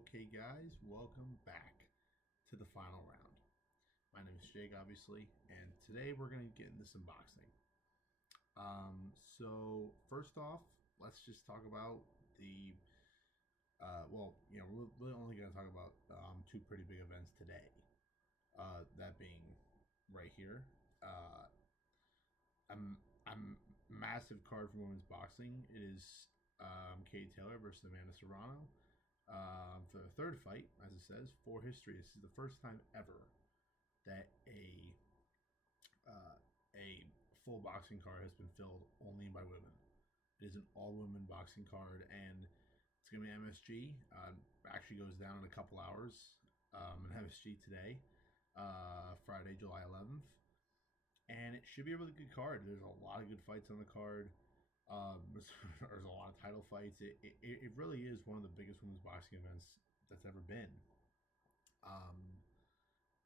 Okay, guys, welcome back to the final round. My name is Jake, obviously, and today we're going to get into some boxing. So first off, let's just talk about the. We're really only going to talk about two pretty big events today. That being right here, a massive card for women's boxing. It is Katie Taylor versus Amanda Serrano. For the third fight, as it says, for history, this is the first time ever that a full boxing card has been filled only by women. It is an all-women boxing card, and it's going to be MSG. Actually goes down in a couple hours in MSG today, Friday, July 11th. And it should be a really good card. There's a lot of good fights on the card. There's a lot of title fights. It really is one of the biggest women's boxing events that's ever been,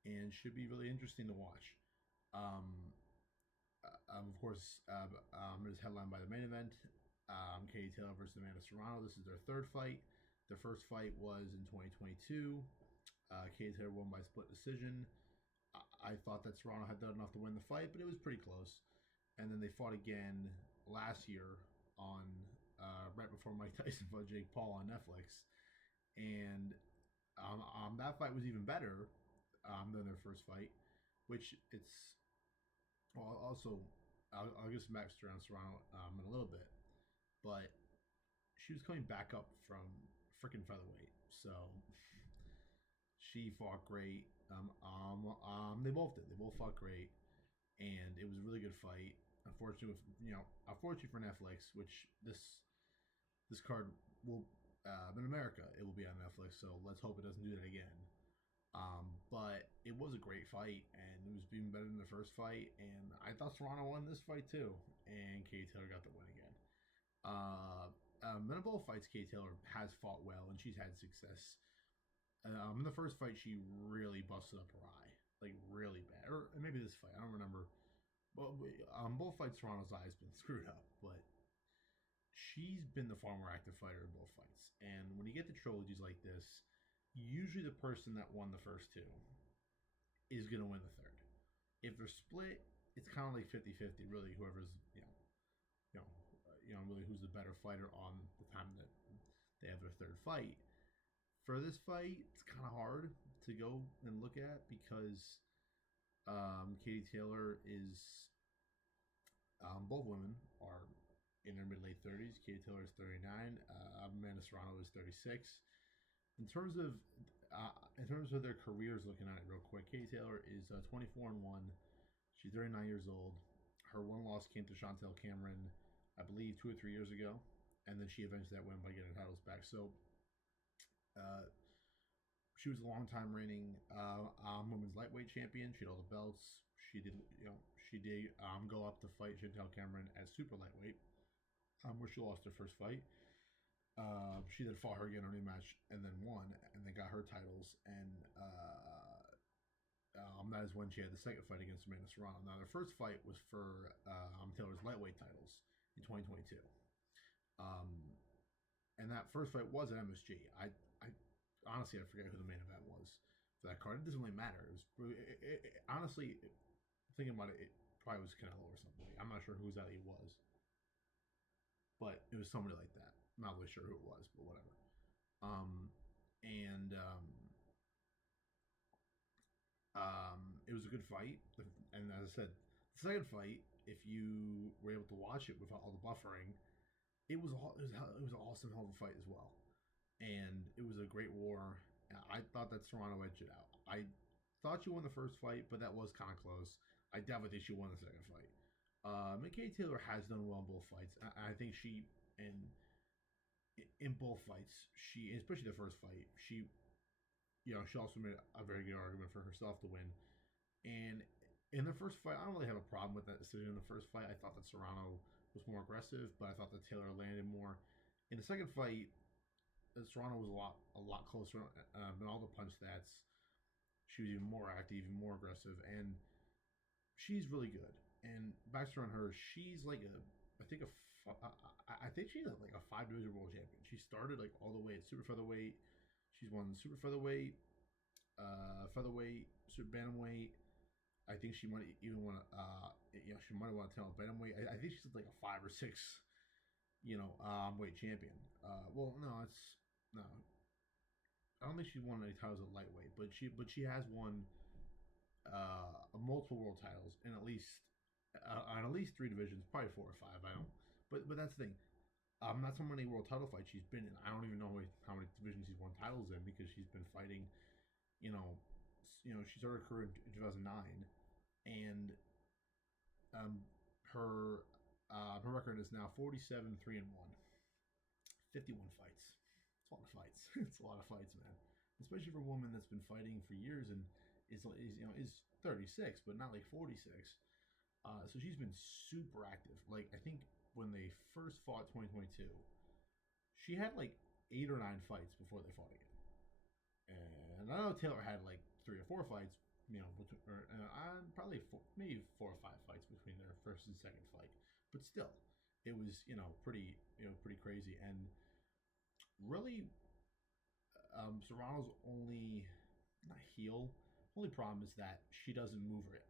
and should be really interesting to watch. Of course, it is headlined by the main event, Katie Taylor versus Amanda Serrano. This is their third fight. Their first fight was in 2022. Katie Taylor won by split decision. I thought that Serrano had done enough to win the fight, but it was pretty close. And then they fought again last year on right before Mike Tyson fought Jake Paul on Netflix, and that fight was even better than their first fight, which it's also I'll get some backstory on Serrano in a little bit, but she was coming back up from freaking featherweight, so she fought great. They both did. They both fought great, and it was a really good fight. Unfortunately for Netflix, which this card will in America it will be on Netflix. So let's hope it doesn't do that again. But it was a great fight, and it was even better than the first fight. And I thought Serrano won this fight too, and Katie Taylor got the win again. In both fights, Katie Taylor has fought well, and she's had success. In the first fight, she really busted up her eye, like really bad. Or maybe this fight, I don't remember. But both fights, Serrano's eye's been screwed up, but she's been the far more active fighter in both fights. And when you get to trilogies like this, usually the person that won the first two is going to win the third. If they're split, it's kind of like 50-50, really, whoever's, really who's the better fighter on the time that they have their third fight. For this fight, it's kind of hard to go and look at because Katie Taylor is both women are in their mid-late 30s. Katie Taylor is 39. Amanda Serrano is 36. In terms of their careers, looking at it real quick, Katie Taylor is 24-1. She's 39 years old. Her one loss came to Chantel Cameron, I believe, 2 or 3 years ago, and then she avenged that win by getting titles back. So she was a long-time reigning women's lightweight champion. She had all the belts. She did go up to fight Chantel Cameron at super lightweight, where she lost her first fight. She then fought her again in a rematch and then won, and then got her titles. And that is when she had the second fight against Amanda Serrano. Now, their first fight was for Taylor's lightweight titles in 2022. And that first fight was at MSG. I honestly, I forget who the main event was for that card. It doesn't really matter. Honestly, thinking about it, it probably was Canelo or something. I'm not sure who exactly it was, but it was somebody like that. I'm not really sure who it was, but whatever. It was a good fight, and as I said, the second fight, if you were able to watch it without all the buffering, it was an awesome hell of a fight as well. And it was a great war. I thought that Serrano edged it out. I thought she won the first fight, but that was kind of close. I definitely think she won the second fight. Katie Taylor has done well in both fights. I think she, in both fights, especially the first fight, she also made a very good argument for herself to win. And in the first fight, I don't really have a problem with that decision in the first fight. I thought that Serrano was more aggressive, but I thought that Taylor landed more. In the second fight, Serrano was a lot closer in all the punch stats. She was even more active, even more aggressive, and she's really good. And backstory on her, she's like I think she's like a 5-division world champion. She started like all the way at super featherweight. She's won super featherweight, featherweight, super bantamweight. I think she might even want to, she might want to tell bantamweight. I think she's like a 5 or 6, weight champion. Well, no, it's no. I don't think she won any titles at lightweight, but she has won multiple world titles in at least 3 divisions, probably 4 or 5. I don't, but that's the thing. Not so many world title fights she's been in. I don't even know how many divisions she's won titles in because she's been fighting. You know, she started her career in 2009, and um, her record is now 47-3-1, 51 fights. It's a lot of fights. It's a lot of fights, man. Especially for a woman that's been fighting for years and is 36, but not like 46. So she's been super active. Like I think when they first fought 2022, she had like 8 or 9 fights before they fought again. And I know Taylor had like 3 or 4 fights, probably maybe 4 or 5 fights between their first and second fight. But still, it was pretty crazy. And really, Serrano's only not heel. Only problem is that she doesn't move her.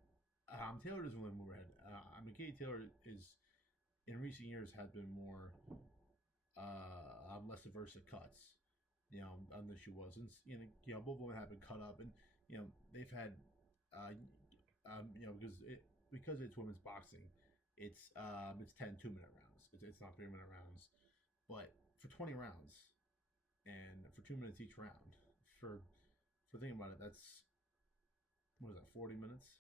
Taylor doesn't really move her head. Katie Taylor is in recent years has been more less averse to cuts, than she was. And both women have been cut up, and they've had, because it's women's boxing, it's 10 2-minute rounds. It's not 3-minute rounds, but for 20 rounds, and for 2 minutes each round, for thinking about it, that's what is that 40 minutes?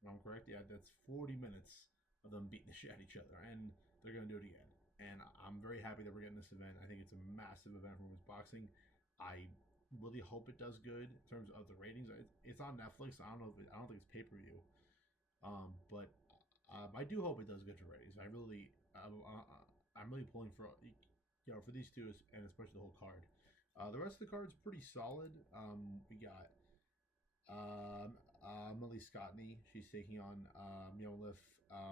If I'm correct, yeah, that's 40 minutes of them beating the shit out of each other, and they're gonna do it again. And I'm very happy that we're getting this event. I think it's a massive event for women's boxing. I really hope it does good in terms of the ratings. It's on Netflix. I don't think it's pay-per-view, but I do hope it does good for ratings. I'm really pulling for for these two, and especially the whole card. The rest of the card is pretty solid. We got Millie Scottney. She's taking on Miolif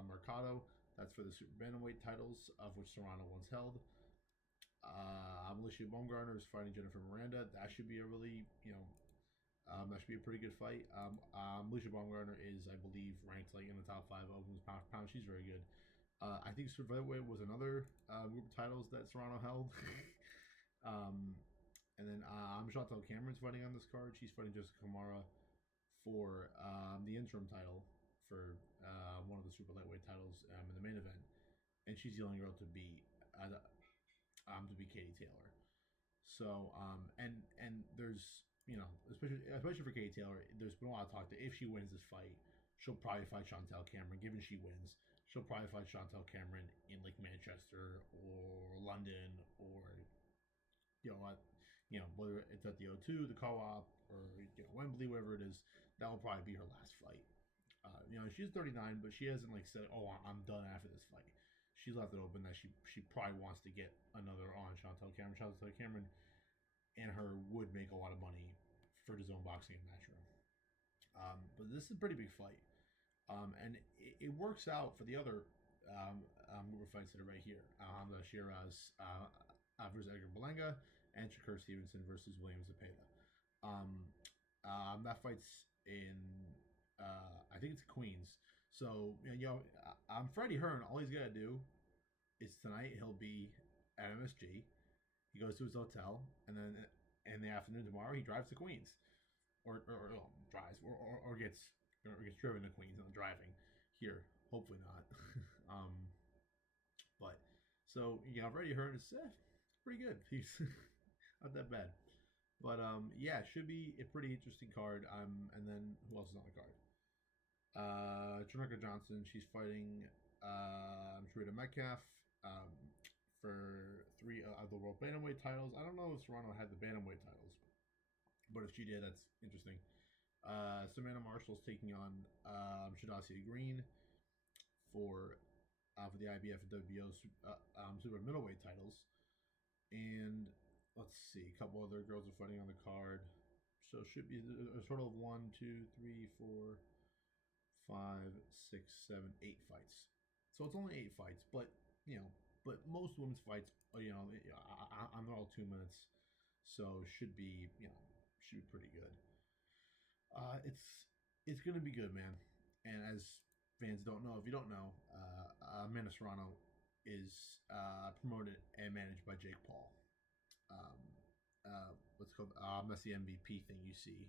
Mercado. That's for the super bantamweight titles, of which Serrano once held. Alicia Baumgartner is fighting Jennifer Miranda. That should be a really, that should be a pretty good fight. Alicia Baumgartner is, I believe, ranked like in the top 5 of women's pound for pound. She's very good. I think Survivor was another group of titles that Serrano held. And then Chantal Cameron's fighting on this card. She's fighting Jessica Kamara for the interim title for one of the super lightweight titles in the main event, and she's the only girl to beat Katie Taylor. So and there's especially for Katie Taylor, there's been a lot of talk that if she wins this fight, she'll probably fight Chantal Cameron. Given she wins, she'll probably fight Chantal Cameron in like Manchester or London or whether it's at the O2, the Co-op, or Wembley, wherever it is. That will probably be her last fight. She's 39, but she hasn't like said, "Oh, I'm done after this fight." She's left it open that she probably wants to get another on Chantal Cameron. Chantal Cameron and her would make a lot of money for DAZN Boxing and Matchroom. But this is a pretty big fight, and it works out for the other group of fights that are right here. Hamzah Sheeraz versus Edgar Berlanga, and Shakur Stevenson versus William Zepeda. That fight's in I think it's Queens. So Freddie Hearn. All he's gotta do is tonight he'll be at MSG. He goes to his hotel, and then in the afternoon tomorrow he drives to Queens, or drives or gets driven to Queens and driving here. Hopefully not. But so Freddie Hearn is pretty good. He's not that bad. But should be a pretty interesting card. And then who else is on the card? Trinaka Johnson. She's fighting Sharita Metcalf for 3 of the world bantamweight titles. I don't know if Serrano had the bantamweight titles, but if she did, that's interesting. Samantha Marshall's taking on Shadasia Green for the IBF and WBO super middleweight titles. And let's see, a couple other girls are fighting on the card. So it should be a total of 1, 2, 3, 4, 5, 6, 7, 8 fights. So it's only 8 fights, but but most women's fights, they're all 2 minutes. so should be pretty good. It's gonna be good, man. And as fans don't know, if you don't know, Amanda Serrano is promoted and managed by Jake Paul. Um, what's called that's the MVP thing you see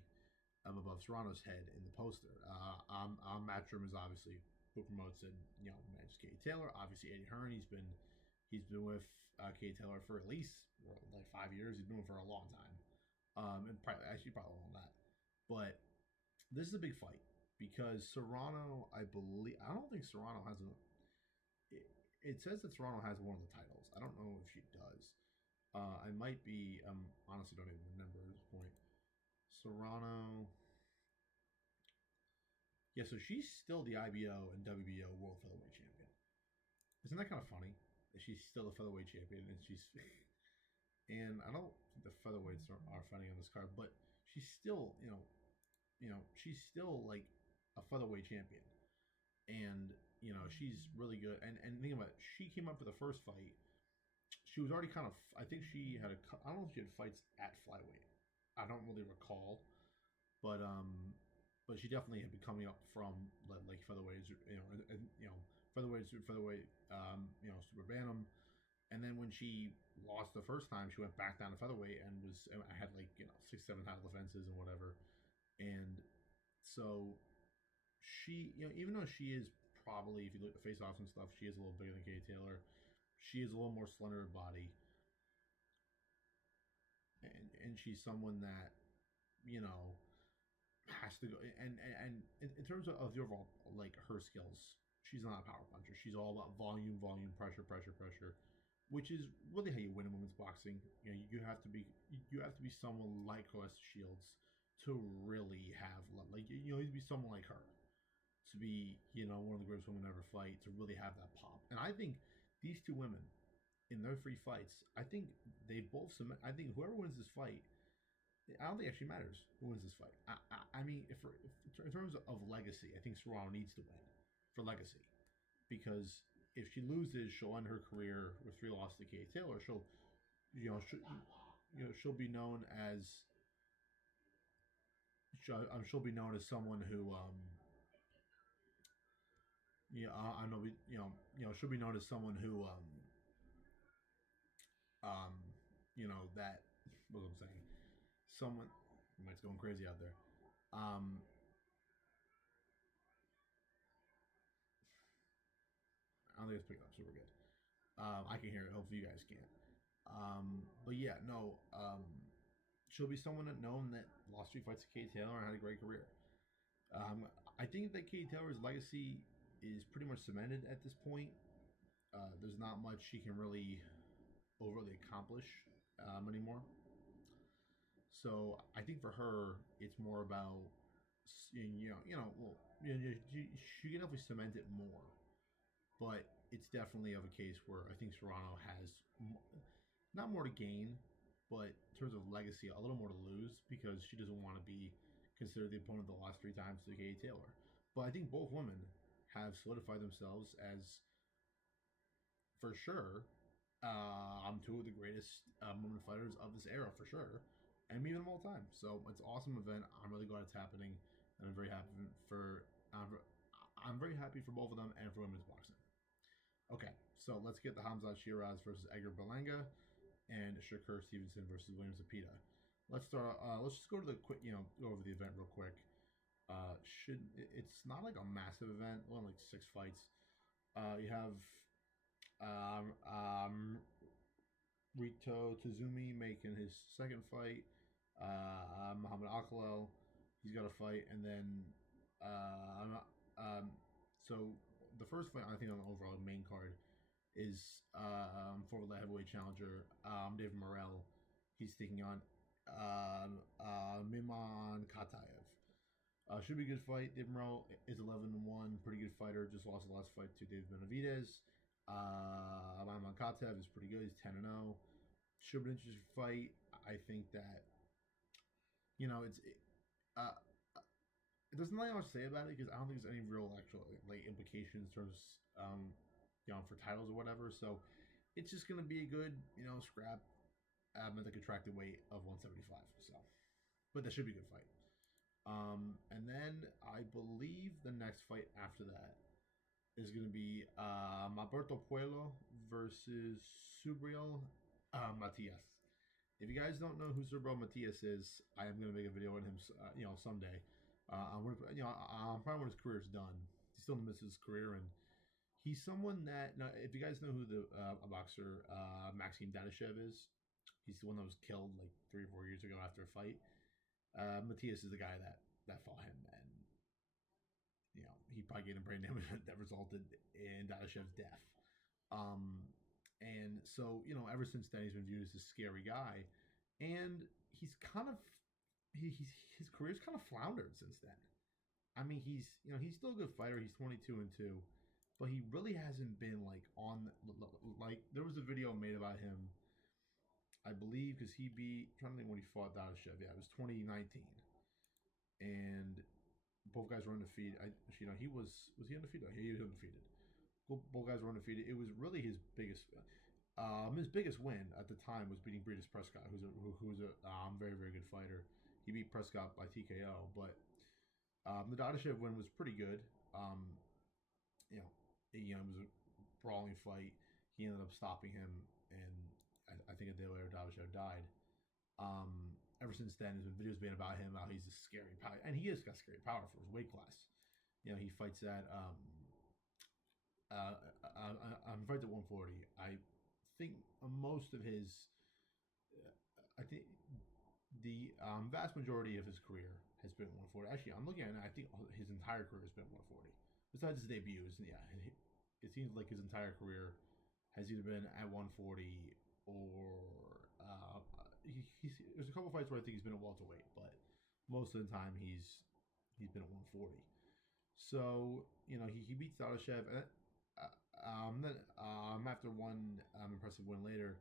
above Serrano's head in the poster. Matchroom is obviously who promotes it. Manages Katie Taylor. Obviously, Eddie Hearn. He's been with Katie Taylor for at least like 5 years. He's been with her a long time. And probably longer than that. But this is a big fight because Serrano, I don't think Serrano has a. It says that Serrano has one of the titles. I don't know if she does. I might be. Honestly don't even remember at this point. Serrano. Yeah, so she's still the IBO and WBO World Featherweight Champion. Isn't that kind of funny? That she's still a featherweight champion and she's. And I don't think the featherweights are fighting on this card, but she's still, she's still like a featherweight champion, and she's really good. And think about it, she came up for the first fight. She was already kind of. I think she had I don't know if she had fights at flyweight. I don't really recall, but she definitely had been coming up from like featherweights, featherweight, super bantam. And then when she lost the first time, she went back down to featherweight and had like 6-7 title defenses and whatever. And so she, even though she is probably, if you look at the face-offs and stuff, she is a little bigger than Katie Taylor. She is a little more slender in body, and she's someone that has to go. And in terms of the overall like her skills, she's not a power puncher. She's all about volume, pressure, which is really how you win in women's boxing. You have to be someone like Celeste Shields to really have you need to be someone like her to be one of the greatest women to ever fight, to really have that pop. And I think these two women in their 3 fights, I think they both submit. I think whoever wins this fight, I don't think it actually matters who wins this fight. I mean, if in terms of legacy, I think Serrano needs to win for legacy, because if she loses, she'll end her career with 3 losses to Katie Taylor. She'll be known as she'll be known as someone who I know she'll be known as someone who that what was I'm saying, someone it's going crazy out there. I don't think it's picking up super good. I can hear it. Hopefully you guys can't. But yeah, no. She'll be someone known that lost 3 fights to Katie Taylor and had a great career. I think that Katie Taylor's legacy is pretty much cemented at this point. There's not much she can really overly accomplish anymore. So I think for her, it's more about she can definitely cement it more, but it's definitely of a case where I think Serrano has not more to gain, but in terms of legacy, a little more to lose, because she doesn't want to be considered the opponent the last 3 times to Katie Taylor. But I think both women have solidified themselves as, for sure, 2 of the greatest women fighters of this era, for sure, and maybe of all time. So it's an awesome event. I'm really glad it's happening, and I'm very happy for both of them and for women's boxing. Okay, so let's get the Hamzah Sheeraz versus Edgar Berlanga and Shakur Stevenson versus William Zepeda. Let's start. Let's just go to the quick. Go over the event real quick. It's not like a massive event. Only like 6 fights. You have Rito Tazumi making his 2nd fight. Muhammad Akalel, he's got a fight, and then so the first fight I think on the overall main card is for the heavyweight challenger, David Morrell. He's taking on Mimon Kataev. Should be a good fight. David Morrell is 11-1, pretty good fighter. Just lost the last fight to David Benavidez. Mimon Kataev is pretty good. He's 10-0. Should be an interesting fight. I think that there's nothing much to say about it, because I don't think there's any real actual implications in terms for titles or whatever. So it's just gonna be a good scrap at the contracted weight of 175. So, but that should be a good fight. And then I believe the next fight after that is going to be Alberto Puello versus Subriel Matias. If you guys don't know who Subriel Matias is, I am going to make a video on him, someday. Probably when his career's done. He's still in the midst of his career, and he's someone that, now, if you guys know who the a boxer Maxim Dadashev is, he's the one that was killed like 3 or 4 years ago after a fight. Matias is the guy that fought him, and he probably gave him brain damage that resulted in Dadashev's death. And so ever since then he's been viewed as this scary guy, and he's kind of his career's kind of floundered since then. I mean, he's still a good fighter. He's 22-2, but he really hasn't been like on like there was a video made about him, I believe, because he beat, I'm trying to think when he fought Dadashev. Yeah, it was 2019, and both guys were undefeated. He was he undefeated? He was undefeated. Both guys were undefeated. It was really his biggest win at the time was beating Breedis Prescott, who's a very, very good fighter. He beat Prescott by TKO, but the Dadashev win was pretty good. It was a brawling fight. He ended up stopping him, and I think a day later Dadashev died. Ever since then, there's been videos being about him, how he's a scary power, and he has got scary power for his weight class. He fights at fights at 140. I think most of his, I think the vast majority of his career has been 140. Actually, I'm looking at it, I think his entire career has been 140. Besides his debuts, it seems like his entire career has either been at 140 or there's a couple fights where I think he's been at welterweight, but most of the time he's been at 140. So he beats Dadashev, and then after one impressive win later,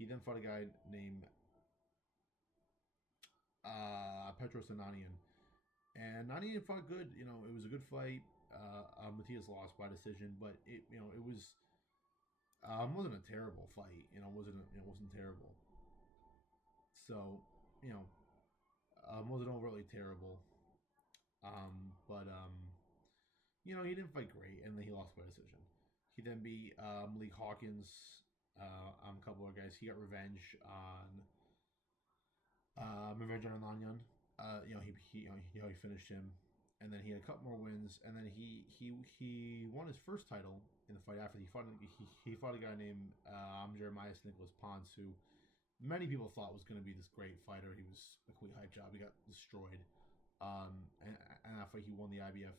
he then fought a guy named Petros Ananian, and Ananian fought good. It was a good fight. Matias lost by decision, but it wasn't a terrible fight. It wasn't terrible. So wasn't overly terrible. But he didn't fight great, and then he lost by decision. He then beat Malik Hawkins, a couple of guys. He got revenge on Ananyan. He finished him, and then he had a couple more wins, and then he won his first title in the fight after he fought a guy named Jeremias Nicholas Ponce, who many people thought was going to be this great fighter. He was a complete hype job. He got destroyed. And that fight he won the IBF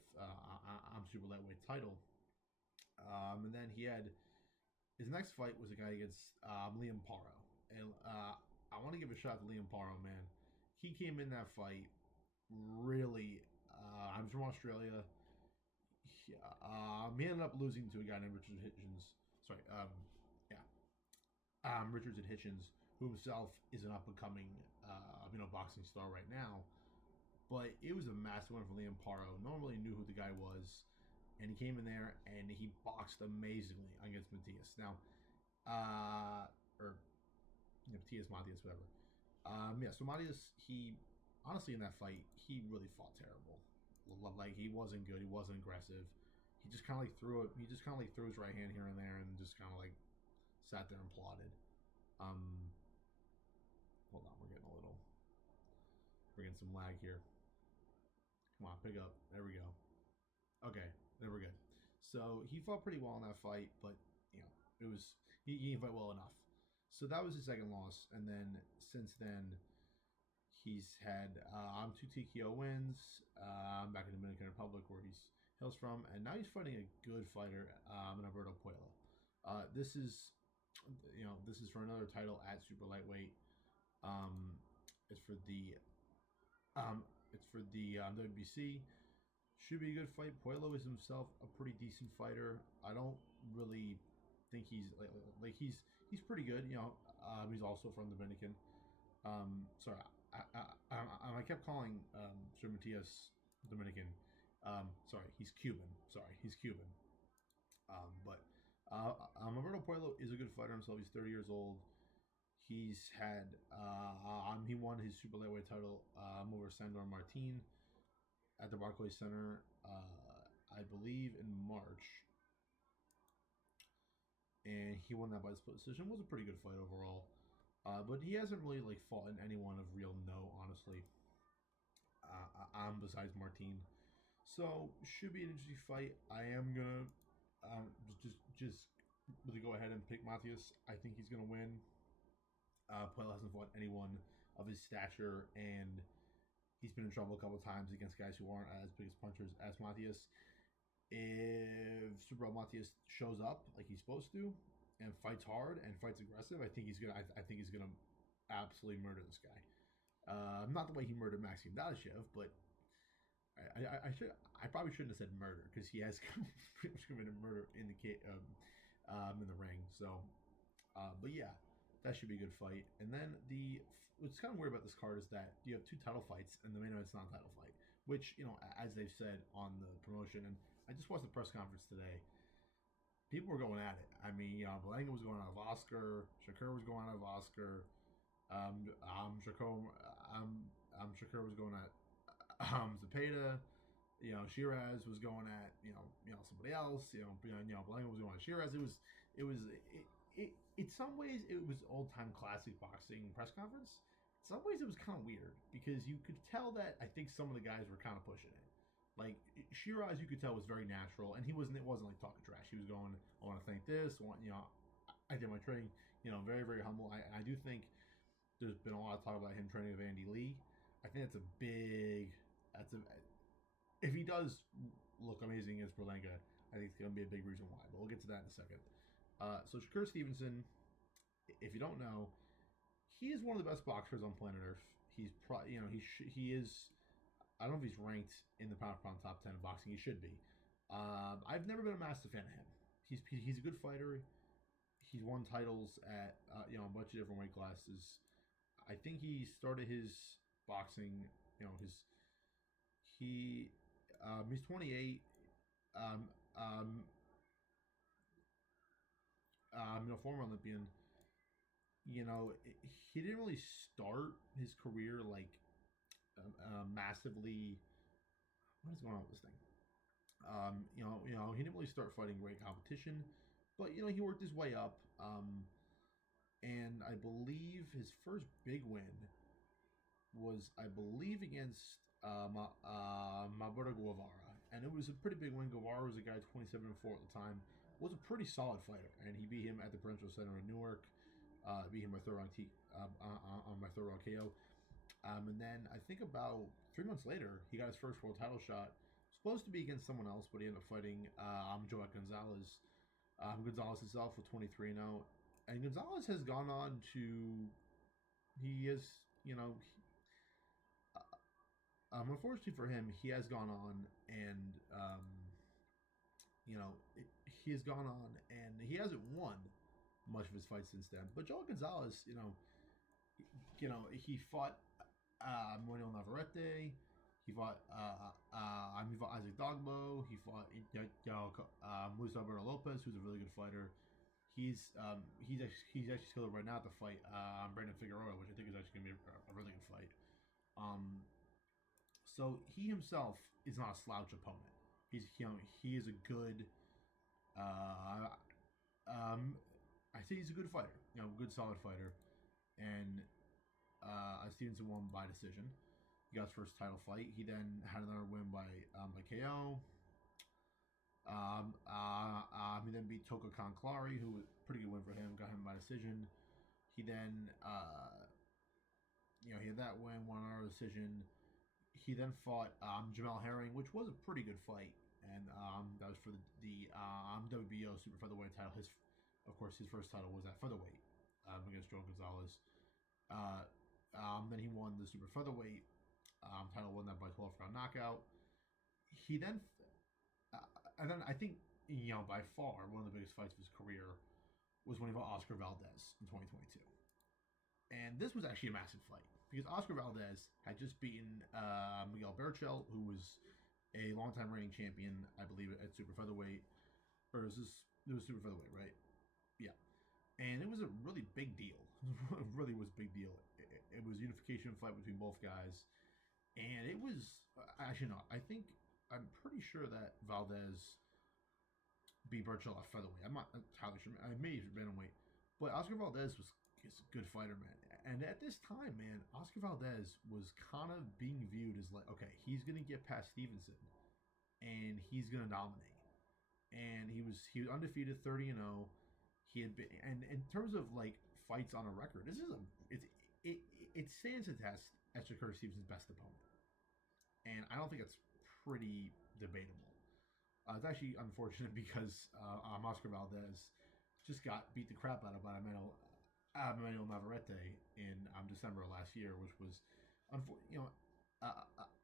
super lightweight title. And then he had his next fight was a guy against Liam Paro, and I want to give a shout to Liam Paro, man. He came in that fight really. I'm from Australia. He ended up losing to a guy named Richard Hitchens. Sorry, Richards and Hitchens, who himself is an up and coming boxing star right now. But it was a massive win for Liam Paro. No one really knew who the guy was, and he came in there and he boxed amazingly against Matias. Now, Matias, whatever. So Matias, he honestly in that fight, he really fought terrible. Like, he wasn't good. He wasn't aggressive. He just kind of like threw it. He just kind of like threw his right hand here and there, and just kind of like sat there and plotted. Hold on, we're getting some lag here. Come on, pick up. There we go. Okay, there we're good. So he fought pretty well in that fight, but it was he didn't fight well enough. So that was his second loss, and then since then he's had 2 TKO wins back in the Dominican Republic, where he hails from, and now he's fighting a good fighter, Alberto Puello. This is for another title at super lightweight. It's for the WBC. Should be a good fight. Puello is himself a pretty decent fighter. I don't really think he's he's pretty good. He's also from Dominican. Sorry, I kept calling Sir Matias Dominican. Sorry, he's Cuban. But Alberto Puello is a good fighter himself. He's 30 years old. He's had he won his super lightweight title over Sandor Martin at the Barclays Center, I believe in March, and he won that by split decision. It was a pretty good fight overall, but he hasn't really like fought in anyone of real note, honestly. Besides Martin, so should be an interesting fight. I am gonna just really go ahead and pick Matthias. I think he's gonna win. Puel hasn't fought anyone of his stature, and he's been in trouble a couple of times against guys who aren't as big as punchers as Matthias. If Super Matthias shows up like he's supposed to and fights hard and fights aggressive, I think he's gonna absolutely murder this guy. Not the way he murdered Maxim Dadashev, but I probably shouldn't have said murder because he has pretty much committed murder in the ring. So, but yeah, that should be a good fight. And then what's kind of weird about this card is that you have two title fights and the main event's not a title fight, which as they've said on the promotion, and I just watched the press conference today. People were going at it. I mean, Berlanga was going out of Oscar, Shakur was going out of Oscar, Shakur was going at Zepeda, Sheeraz was going at somebody else, Berlanga was going at Sheeraz. In some ways it was old time classic boxing press conference. In some ways it was kind of weird because you could tell that I think some of the guys were kind of pushing it. Like Sheeraz, you could tell was very natural, and it wasn't like talking trash. He was going, I want to thank this, I did my training, very, very humble. I do think there's been a lot of talk about him training with Andy Lee. I think if he does look amazing against Berlanga, I think it's going to be a big reason why, but we'll get to that in a second. So Shakur Stevenson, if you don't know, he is one of the best boxers on planet Earth. He's he is. I don't know if he's ranked in the pound for pound top 10 of boxing. He should be. I've never been a massive fan of him. He's a good fighter. He's won titles at a bunch of different weight classes. I think he started his boxing. He's 28. Former Olympian. He didn't really start his career like massively. What is going on with this thing? He didn't really start fighting great competition, but he worked his way up. And I believe his first big win was, against Mabuda Guevara, and it was a pretty big win. Guevara was a guy 27-4 at the time. Was a pretty solid fighter, and he beat him at the Prudential Center in Newark. Beat him by third round on my third round KO. And then I think about 3 months later, he got his first world title shot. Supposed to be against someone else, but he ended up fighting Joaquin Gonzalez. Gonzalez himself with 23-0. And Gonzalez has gone on to... He is, unfortunately for him, he has gone on and, he has gone on and he hasn't won much of his fights since then. But Joel Gonzalez, he fought Manuel Navarrete. He fought Isaac Dogbo. He fought Luis Alberto Lopez, who's a really good fighter. He's actually scheduled right now to fight Brandon Figueroa, which I think is actually going to be a really good fight. So he himself is not a slouch opponent. He is a good. I say he's a good fighter. Good solid fighter, and Stevenson won by decision. He got his first title fight. He then had another win by KO. He then beat Toka Khan Clary, who was a pretty good win for him. Got him by decision. He then, he had that win, won another decision. He then fought Jamel Herring, which was a pretty good fight, and that was for the WBO super featherweight title. Of course, his first title was at featherweight against Joe Gonzalez. Then he won the super featherweight title, won that by 12th round knockout. He then, and then I think by far one of the biggest fights of his career was when he fought Oscar Valdez in 2022, and this was actually a massive fight because Oscar Valdez had just beaten Miguel Berchelt, who was a longtime reigning champion, I believe, at super featherweight, or it was super featherweight, right? Yeah, and it was a really big deal. It really was a big deal. It was a unification fight between both guys, and it was actually not. I'm pretty sure that Valdez beat Burchell at featherweight. I'm not entirely sure. I may have been weight, but Oscar Valdez is a good fighter, man. And at this time, man, Oscar Valdez was kind of being viewed as like, okay, he's gonna get past Stevenson, and he's gonna dominate. And he was undefeated, 30-0. He had been, and in terms of like fights on a record, this is a it it stands to test as Shakur Stevenson's best opponent, and I don't think it's pretty debatable. It's actually unfortunate because Oscar Valdez just got beat the crap out of by Emmanuel Navarrete in December of last year, which was,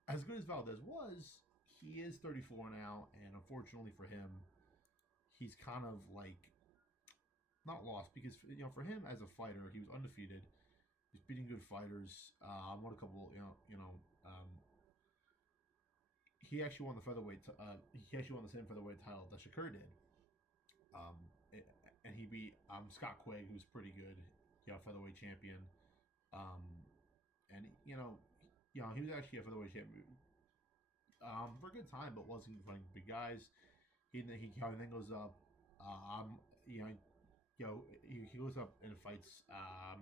as good as Valdez was, he is 34 now, and unfortunately for him, he's kind of like not lost because for him as a fighter, he was undefeated. He's beating good fighters. Won a couple, he actually won the featherweight. He actually won the same featherweight title that Shakur did. Um, and he beat Scott Quigg, who's pretty good, featherweight champion. And he was actually a featherweight champion for a good time, but wasn't fighting big guys. He then goes up. He goes up and fights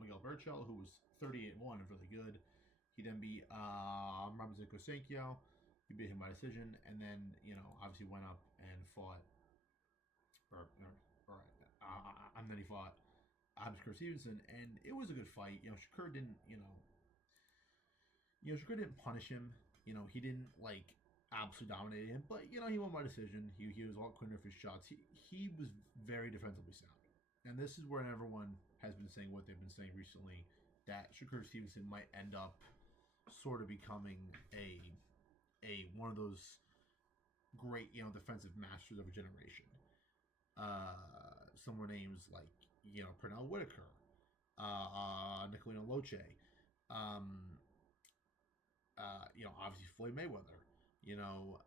Miguel Burchell, who was 38-1 and really good. He then beat Ramzan Kosenkyo. He beat him by decision, and then obviously went up and fought, and then he fought Shakur Stevenson, and it was a good fight. Shakur didn't, Shakur didn't punish him. He didn't like absolutely dominate him, but he won by decision. He was all clean of his shots. He was very defensively sound, and this is where everyone has been saying what they've been saying recently, that Shakur Stevenson might end up sort of becoming a one of those great defensive masters of a generation. Some were names like Pernell Whitaker, Nicolino Loche, obviously Floyd Mayweather, Guillermo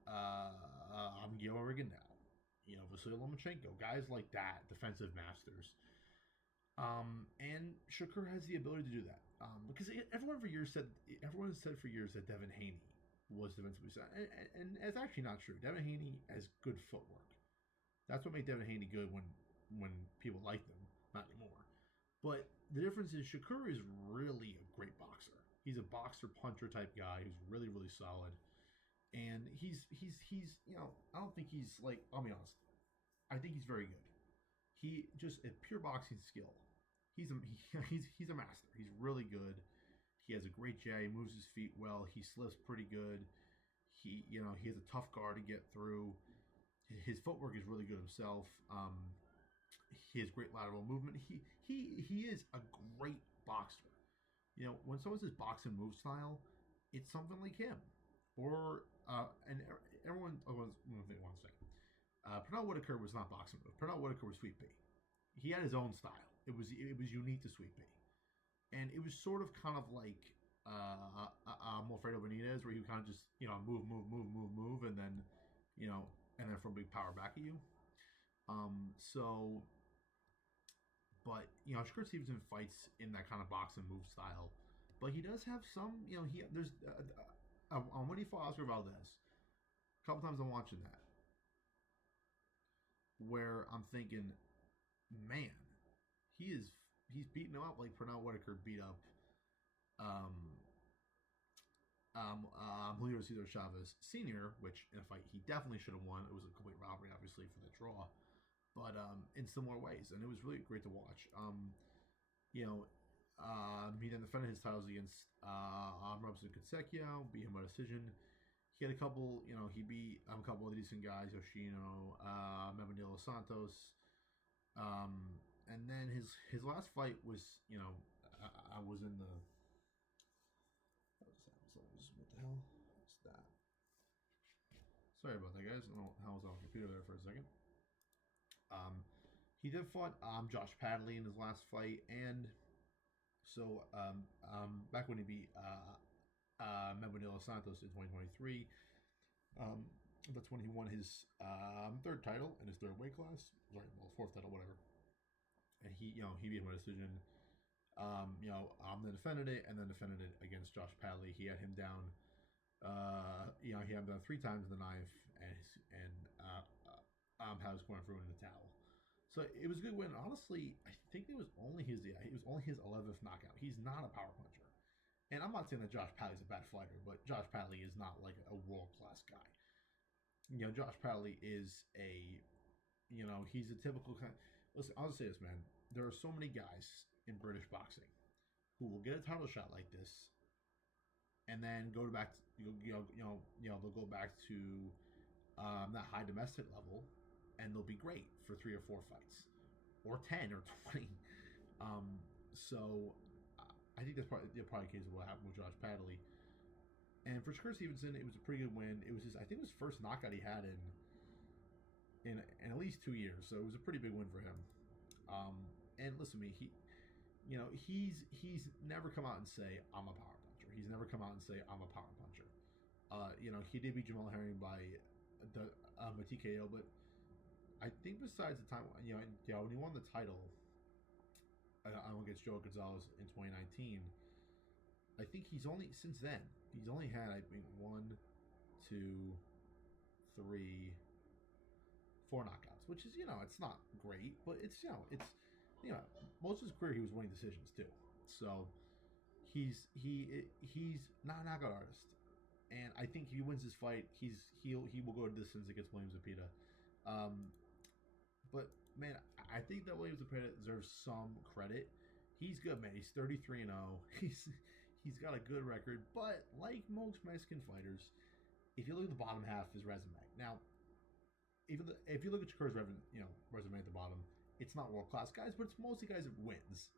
Rigondeaux, Vasily Lomachenko, guys like that, defensive masters. And Shakur has the ability to do that. Because everyone said for years that Devin Haney was defensively sound, and it's actually not true. Devin Haney has good footwork. That's what made Devin Haney good when people liked him, not anymore. But the difference is Shakur is really a great boxer. He's a boxer puncher type guy who's really, really solid. And he's I don't think he's like, I'll be honest, I think he's very good. He just a pure boxing skill. He's a master. He's really good. He has a great jab. He moves his feet well. He slips pretty good. He has a tough guard to get through. His footwork is really good himself. He has great lateral movement. He is a great boxer. When someone says boxing move style, it's something like him. Or and everyone wants to say, Pernell Whitaker was not boxing move. Pernell Whitaker was Sweet Pea. He had his own style. It was unique to Sweet Pea. And it was sort of kind of like Wilfredo Benitez, where he would kind of just move, and then from big power back at you. But Shakur Stevenson fights in that kind of boxing move style, but he does have some. There's when he fought Oscar Valdez, a couple times I'm watching that, where I'm thinking, man, he's beating him up like Pernell Whitaker beat up Julio Cesar Chavez Sr., which in a fight he definitely should have won. It was a complete robbery, obviously, for the draw, but in similar ways, and it was really great to watch. He then defended his titles against Robson Canseco, beat him by decision. He had a couple, he beat a couple of decent guys, Yoshino, Mavadillo Santos. And then his last fight was, I was in the. What the hell? What's that? Sorry about that, guys. I was on the computer there for a second. He then fought Josh Padley in his last fight, and so back when he beat Mavadillo Santos in 2023, that's when he won his third title in his third weight class. Sorry, well, fourth title, whatever. And he beat him by decision. Then defended it and then defended it against Josh Padley. He had him down. He had him down 3 times in the ninth, and had was going through in the towel. So it was a good win. Honestly, I think it was only his 11th knockout. He's not a power puncher, and I'm not saying that Josh Padley's a bad fighter, but Josh Padley is not like a world class guy. Josh Padley is he's a typical kind. Listen, I'll just say this, man. There are so many guys in British boxing who will get a title shot like this, and then go back. They'll go back to that high domestic level, and they'll be great for 3 or 4 fights, or 10 or 20. So I think that's probably the case of what happened with Josh Padley. And for Shakur Stevenson, it was a pretty good win. It was I think it was his first knockout he had in at least 2 years. So it was a pretty big win for him. And listen to me, he's never come out and say I'm a power puncher. He's never come out and say I'm a power puncher. He did beat Jamal Herring by a TKO, but I think besides the time when he won the title against Joe Gonzalez in 2019, I think he's only had I think 1, 2, 3, 4 knockouts, which is it's not great, but it's most of his career he was winning decisions too. So he's not a knockout artist, and I think if he wins this fight, he will go to distance against William Zepeda. But man, I think that William Zepeda deserves some credit. He's good, man. He's 33-0. He's got a good record, but like most Mexican fighters, if you look at the bottom half of his resume, now if you look at Shakur's resume at the bottom, it's not world class guys, but it's mostly guys that wins,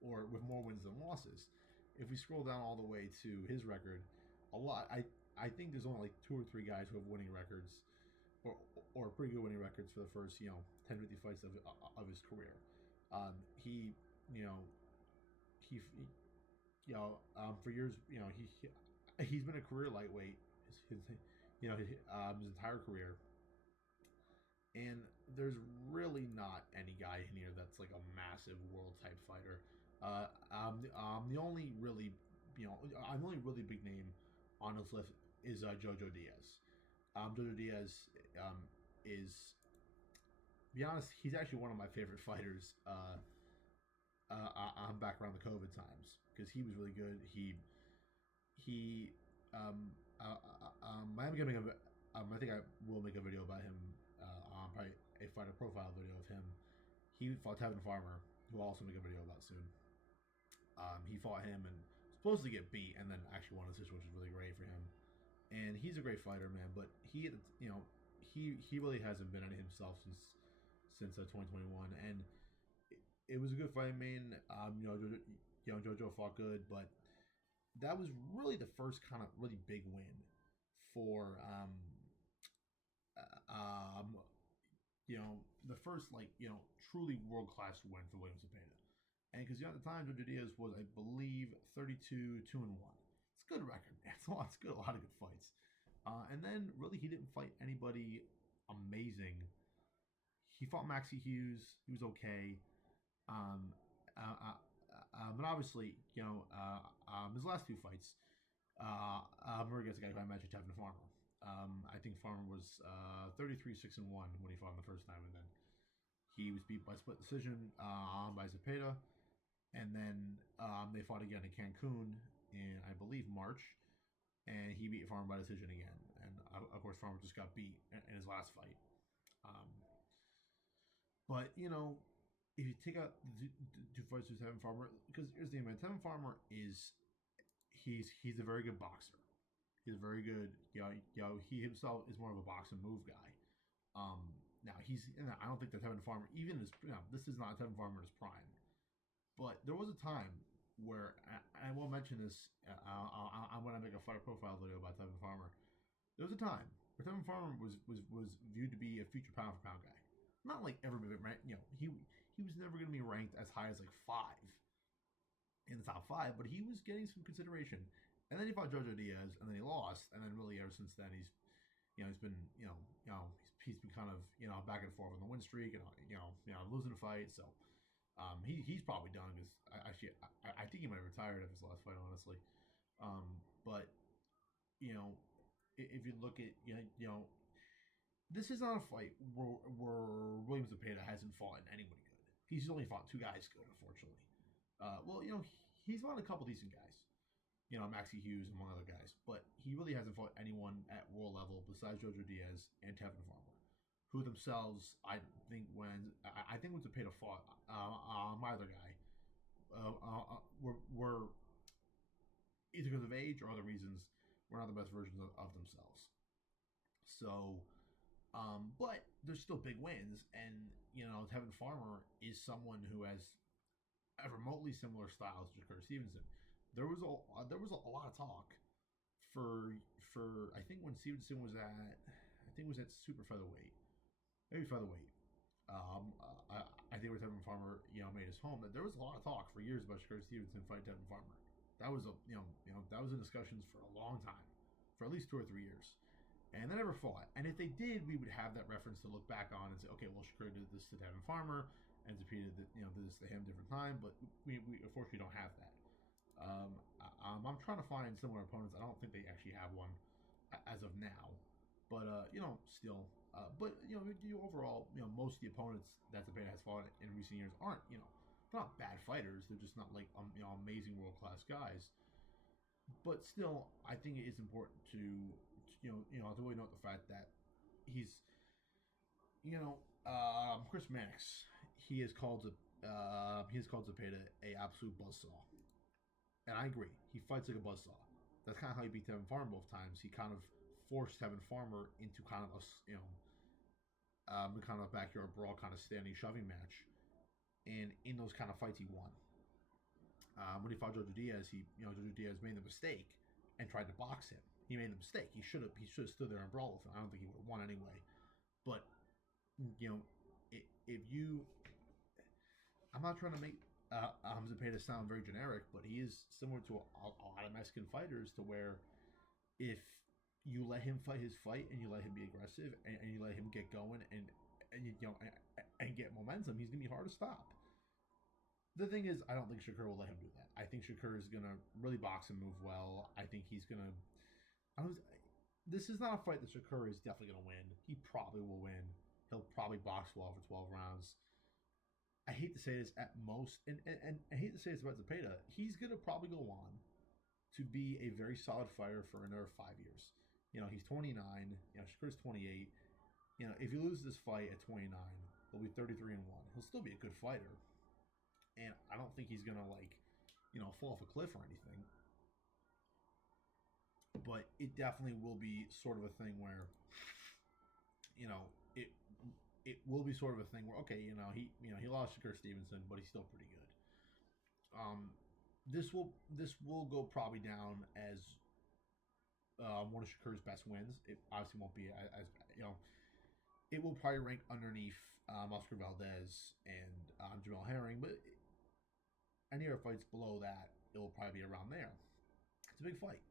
or with more wins than losses. If we scroll down all the way to his record, I think there's only like 2 or 3 guys who have winning records, or pretty good winning records for the first 10, 50 fights of his career. For years, he's been a career lightweight his entire career, and there's really not any guy in here that's like a massive world type fighter. The only really big name on this list is Jojo Diaz. Jojo Diaz is, to be honest, he's actually one of my favorite fighters. I'm back around the COVID times because he was really good. I'm giving I think I will make a video about him. Probably a fighter profile video of him. He fought Tevin Farmer, who I'll also make a video about soon. He fought him and supposed to get beat, and then actually won a decision, which was really great for him. And he's a great fighter, man. But he really hasn't been at himself since 2021, and it was a good fight, man. Jojo fought good, but that was really the first kind of really big win for the first truly world class win for William Zepeda. And because at the time Jojo Diaz was, I believe, 32-2-1. It's a good record, man. It's good, a lot of good fights. And then really he didn't fight anybody amazing. He fought Maxie Hughes. He was okay. But obviously, his last 2 fights were against a guy who I mentioned, Tevin Farmer. I think Farmer was 33-6-1 when he fought him the first time, and then he was beat by split decision by Zepeda. And then they fought again in Cancun in, I believe, March, and he beat Farmer by decision again. And of course, Farmer just got beat in his last fight. But if you take out the 2 fights with Tevin Farmer, because here's the thing, man, Tevin Farmer he's a very good boxer. He's very good. He himself is more of a box and move guy. Now I don't think that Tevin Farmer, even his, this is not Tevin Farmer in his prime, but there was a time where, I will mention this, I'm going to make a fighter profile video about Tevin Farmer. There was a time where Tevin Farmer was viewed to be a future pound for pound guy. Not like ever been ranked, he was never going to be ranked as high as like 5 in the top 5, but he was getting some consideration. And then he fought Jojo Diaz, and then he lost, and then really ever since then he's been he's been kind of back and forth on the win streak, and losing a fight. So He's probably done because I think he might have retired after his last fight, honestly. But you know, if you look at this is not a fight where William Zepeda hasn't fought anybody good. He's only fought two guys good, unfortunately. Well, he's fought a couple decent guys. Maxie Hughes and one other guys, but he really hasn't fought anyone at world level besides Jojo Diaz and Tevin Farmer, who themselves I think when Zepeda fought my other guy, were either because of age or other reasons were not the best versions of themselves. So, but there's still big wins, and Tevin Farmer is someone who has a remotely similar style to Shakur Stevenson. There was a lot of talk for I think when Stevenson was at super featherweight, maybe featherweight. I think when Tevin Farmer made his home, that there was a lot of talk for years about Shakur Stevenson fighting Tevin Farmer. That was that was in discussions for a long time, for at least 2 or 3 years, and they never fought. And if they did, we would have that reference to look back on and say, okay, well, Shakur did this to Tevin Farmer, and Zepeda did this to him different time, but we unfortunately don't have that. I'm trying to find similar opponents. I don't think they actually have one as of now, but still. But overall, most of the opponents that Zepeda has fought in recent years aren't they're not bad fighters. They're just not like amazing world class guys. But still, I think it is important to to really note the fact that he's Chris Mannix. He has called Zepeda a absolute buzzsaw. And I agree. He fights like a buzzsaw. That's kind of how he beat Tevin Farmer both times. He kind of forced Tevin Farmer into kind of a kind of a backyard brawl, kind of standing shoving match. And in those kind of fights, he won. When he fought Jojo Diaz, Jojo Diaz made the mistake and tried to box him. He made the mistake. He should have stood there and brawled with him. I don't think he would have won anyway. But if you, I'm not trying to make Zepeda sound very generic, but he is similar to a lot of Mexican fighters, to where if you let him fight his fight and you let him be aggressive and you let him get going and get momentum, he's gonna be hard to stop. The thing is, I don't think Shakur will let him do that. I think Shakur is gonna really box and move well. I think he's gonna. This is not a fight that Shakur is definitely gonna win. He probably will win. He'll probably box well for 12 rounds. I hate to say this at most, and I hate to say this about Zepeda. He's gonna probably go on to be a very solid fighter for another 5 years. He's 29. Shakur's 28. If he loses this fight at 29, he'll be 33-1. He'll still be a good fighter, and I don't think he's gonna fall off a cliff or anything. But it definitely will be sort of a thing where, it will be sort of a thing where, okay, he lost Shakur Stevenson, but he's still pretty good. This will go probably down as one of Shakur's best wins. It obviously won't be as it will probably rank underneath Oscar Valdez and Jamel Herring, but any other fights below that, it will probably be around there. It's a big fight.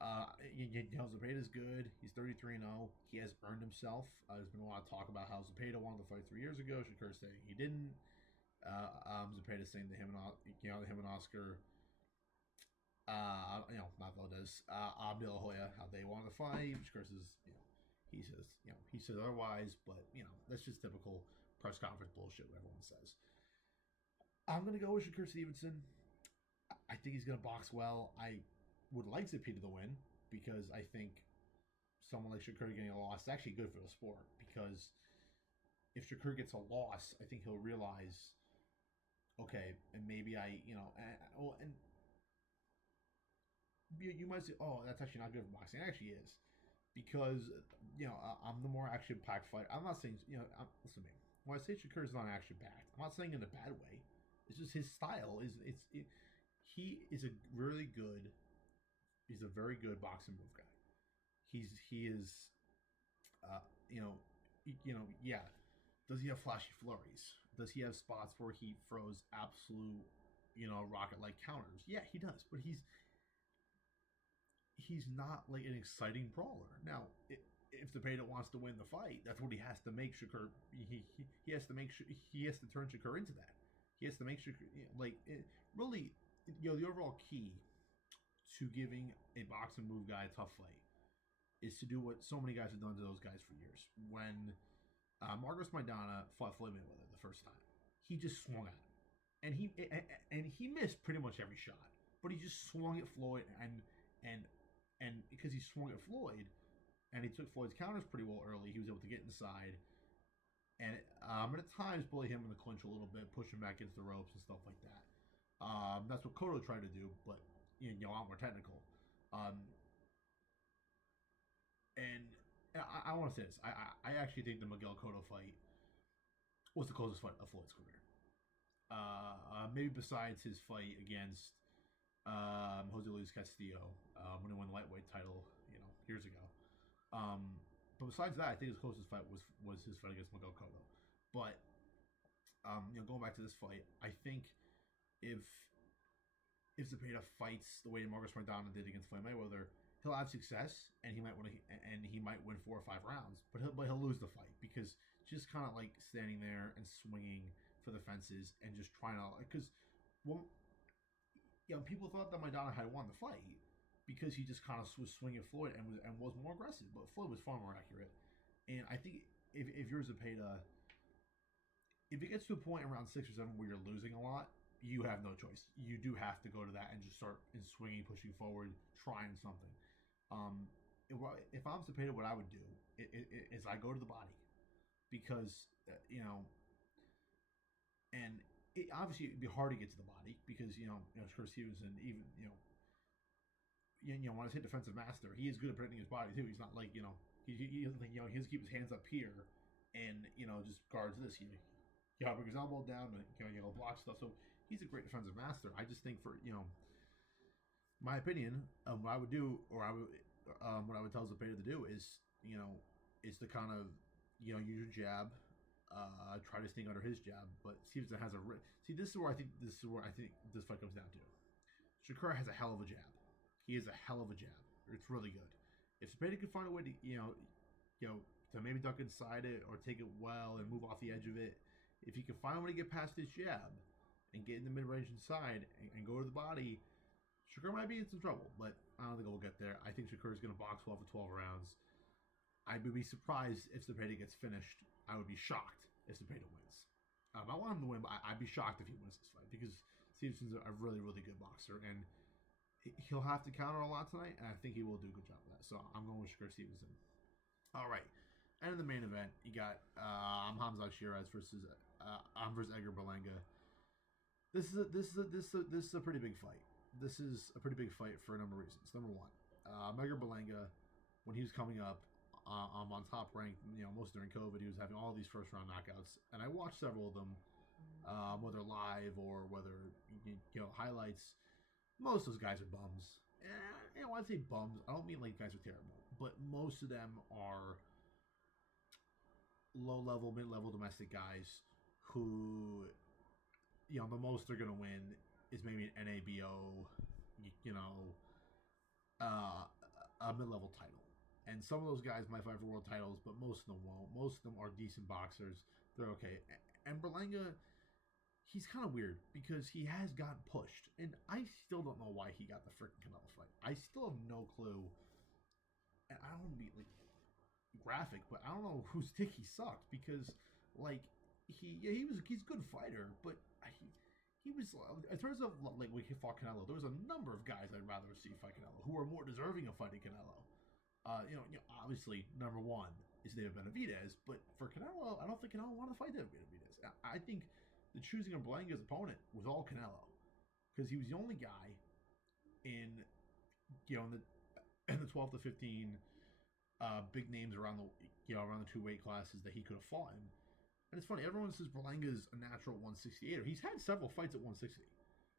Zepeda is good. He's 33-0. He has earned himself. There's been a lot of talk about how Zepeda wanted to fight 3 years ago. Shakur saying he didn't. Zepeda saying to him and Oscar, not Valdez, De La Hoya, how they wanted to fight. Shakur says, he says otherwise, but that's just typical press conference bullshit. What everyone says. I'm gonna go with Shakur Stevenson. I think he's gonna box well. I would like Zepeda to win, because I think someone like Shakur getting a loss is actually good for the sport, because if Shakur gets a loss, I think he'll realize, okay, and maybe and you might say, oh, that's actually not good for boxing. It actually is, because I'm the more action-packed fighter. I'm not saying listen to me. When I say Shakur is not action-packed, I'm not saying in a bad way. It's just his style he is a really good. He's a very good boxing move guy. He is, yeah. Does he have flashy flurries? Does he have spots where he throws absolute, rocket-like counters? Yeah, he does. But he's not like an exciting brawler. Now, if Zepeda wants to win the fight, that's what he has to make Shakur. He has to make sure he has to turn Shakur into that. He has to make sure, like, really, the overall key to giving a boxing move guy a tough fight is to do what so many guys have done to those guys for years. When Marcos Maidana fought Floyd Mayweather the first time, he just swung at him, and he missed pretty much every shot, but he just swung at Floyd, and because he swung at Floyd, and he took Floyd's counters pretty well early, he was able to get inside, and at times bully him in the clinch a little bit, push him back into the ropes and stuff like that. That's what Cotto tried to do, but a lot more technical. And I want to say this. I actually think the Miguel Cotto fight was the closest fight of Floyd's career. Maybe besides his fight against Jose Luis Castillo when he won the lightweight title, years ago. But besides that, I think his closest fight was his fight against Miguel Cotto. But going back to this fight, I think if Zepeda fights the way Marcos Maidana did against Floyd Mayweather, he'll have success and he might win 4 or 5 rounds, but he'll lose the fight because just kind of like standing there and swinging for the fences and just trying to, because people thought that Maidana had won the fight because he just kind of was swinging Floyd and was more aggressive, but Floyd was far more accurate. And I think if you're Zepeda, if it gets to a point around 6 or 7 where you're losing a lot, you have no choice. You do have to go to that and just start swinging, pushing forward, trying something. If I'm Zepeda, what I would do is I go to the body because and obviously it'd be hard to get to the body because Shakur Stevenson, even when I say defensive master, he is good at protecting his body too. He's not like he doesn't think he has to keep his hands up here and just guards this. He brings his elbow down and block stuff. So he's a great defensive master. I just think for my opinion, what I would do, or what I would tell Zepeda to do is is to kind of use your jab, try to sting under his jab. But Stevenson has this is where I think this fight comes down to. Shakur has a hell of a jab. He has a hell of a jab. It's really good. If Zepeda can find a way to to maybe duck inside it or take it well and move off the edge of it, if he can find a way to get past his jab and get in the mid-range inside and go to the body, Shakur might be in some trouble, but I don't think we'll get there. I think Shakur is going to box well for 12 rounds. I would be surprised if Zepeda gets finished. I would be shocked if Zepeda wins. I want him to win, but I'd be shocked if he wins this fight because Stevenson's a really, really good boxer, and he'll have to counter a lot tonight, and I think he will do a good job of that. So I'm going with Shakur Stevenson. All right. And in the main event, you got Hamzah Sheeraz versus Edgar Berlanga. This is a pretty big fight. This is a pretty big fight for a number of reasons. Number one, Edgar Berlanga, when he was coming up on top rank, most during COVID, he was having all these first round knockouts, and I watched several of them, whether live or whether highlights. Most of those guys are bums. When I say bums, I don't mean like guys are terrible, but most of them are low-level, mid-level domestic guys who, the most they're going to win is maybe an NABO, a mid-level title. And some of those guys might fight for world titles, but most of them won't. Most of them are decent boxers. They're okay. And Berlanga, he's kind of weird because he has gotten pushed. And I still don't know why he got the freaking Canelo fight. I still have no clue. And I don't want to be like graphic, but I don't know whose dick he sucked because he's a good fighter, but he was, in terms of like when he fought Canelo, there was a number of guys I'd rather see fight Canelo who are more deserving of fighting Canelo. Obviously number one is David Benavidez, but for Canelo, I don't think Canelo wanted to fight David Benavidez. I think the choosing of Berlanga's opponent was all Canelo because he was the only guy in the 12 to 15 big names around the 2 weight classes that he could have fought in. And it's funny, everyone says Berlanga's a natural 168er. He's had several fights at 160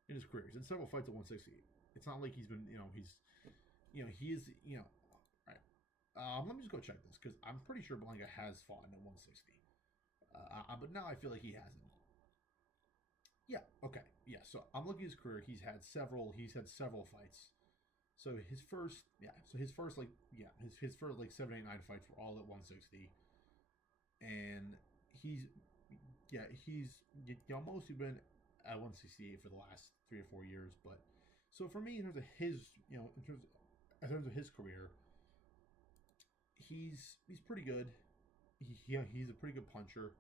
in his career. He's had several fights at 168. It's not like he's been, he is, right. Let me just go check this because I'm pretty sure Berlanga has fought at 160. But now I feel like he hasn't. Yeah, okay. Yeah, so I'm looking at his career. He's had several fights. So his first 7, 8, 9 fights were all at 160. And he's mostly been at 168 for the last 3 or 4 years. But so for me, in terms of his, in terms of his career, he's pretty good. He's a pretty good puncher.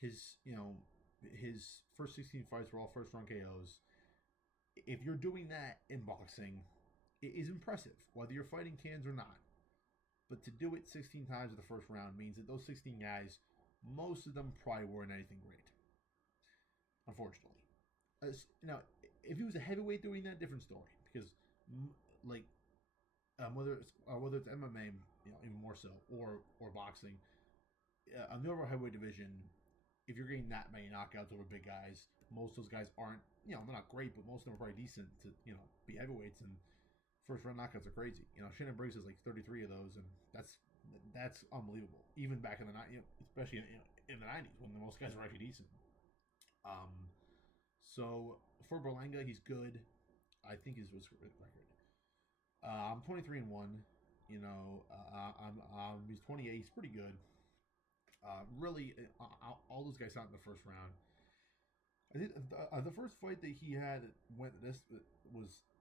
His his first 16 fights were all first round KOs. If you're doing that in boxing, it is impressive, whether you're fighting cans or not. But to do it 16 times in the first round means that those 16 guys, most of them probably weren't anything great. Unfortunately, now if he was a heavyweight doing that, different story. Because like whether it's MMA, even more so, or boxing, on the overall heavyweight division, if you're getting that many knockouts over big guys, most of those guys aren't, they're not great, but most of them are probably decent to, be heavyweights, and first round knockouts are crazy. Shannon Briggs has like 33 of those, and that's unbelievable. Even back in the 90s, especially in the 90s when the most guys were actually decent. So for Berlanga, he's good. I think his record. I'm 23-1. He's 28. He's pretty good. Really, all those guys out in the first round. I think the first fight that he had was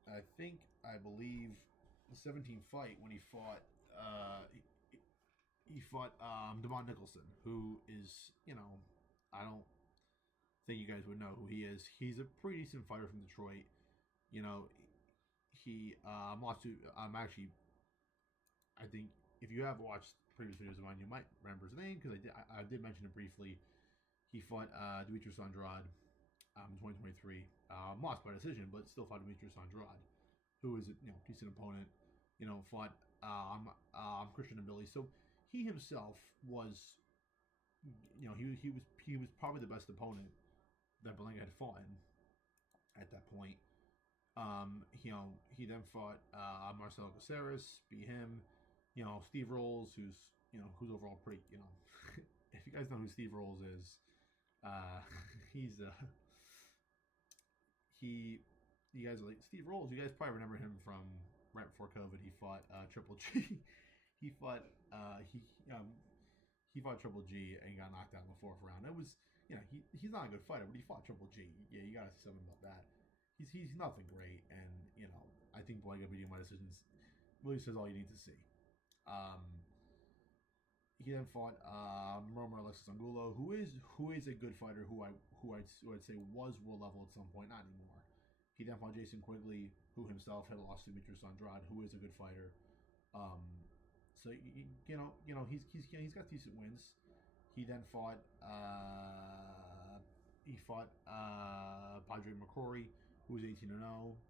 I believe the 17th fight when he fought Devon Nicholson, who is, I don't think you guys would know who he is. He's a pretty decent fighter from Detroit. He lost to I think if you have watched previous videos of mine, you might remember his name because I did mention it briefly. He fought Demetrius Andrade in 2023. Lost by decision, but still fought Demetrius Andrade, who is a decent opponent. Fought Christian and Billy. So he himself was, he was probably the best opponent that Berlanga had fought in at that point. He then fought Marcelo Caceres, beat him. Steve Rolls, who's overall pretty, if you guys know who Steve Rolls is, he's you guys are like, Steve Rolls, you guys probably remember him from right before COVID. He fought Triple G. he fought Triple G and got knocked out in the fourth round. It was, he's not a good fighter, but he fought Triple G. Yeah, you gotta see something about that. He's nothing great, and I think Berlanga beating my decisions really says all you need to see. He then fought Romer Alexis Angulo, who is a good fighter, who I'd say was world level at some point, not anymore. He then fought Jason Quigley, who himself had lost to Demetrius Andrade, who is a good fighter. So he's got decent wins. He then fought Padre McCrory, who was 18-0.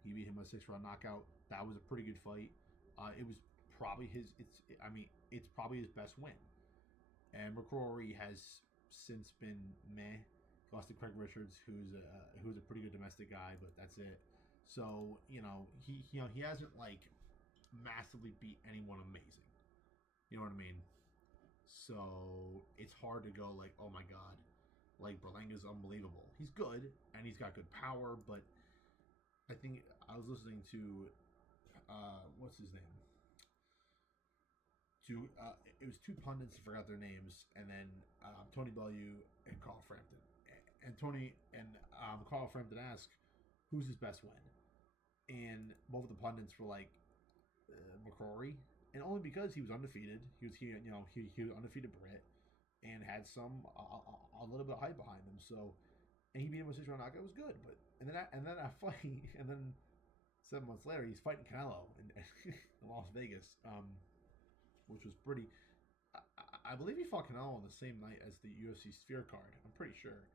He beat him a 6-round knockout. That was a pretty good fight. It was probably it's probably his best win. And McCrory has since been meh. Lost to Craig Richards, who's a pretty good domestic guy, but that's it. So he hasn't like massively beat anyone amazing. You know what I mean? So it's hard to go like, oh my god, like Berlanga's unbelievable. He's good and he's got good power, but I think I was listening to what's his name? It was two pundits, I forgot their names, and then Tony Bellew and Carl Frampton. And Carl Frampton asked, who's his best win? And both of the pundits were like, McCrory, and only because he was undefeated. He was undefeated Brit, and had a little bit of hype behind him. So, and he beat him with a 6-round knockout. It was good, but and then I fight, and then 7 months later he's fighting Canelo in Las Vegas, which was pretty. I believe he fought Canelo on the same night as the UFC Sphere card. I'm pretty sure.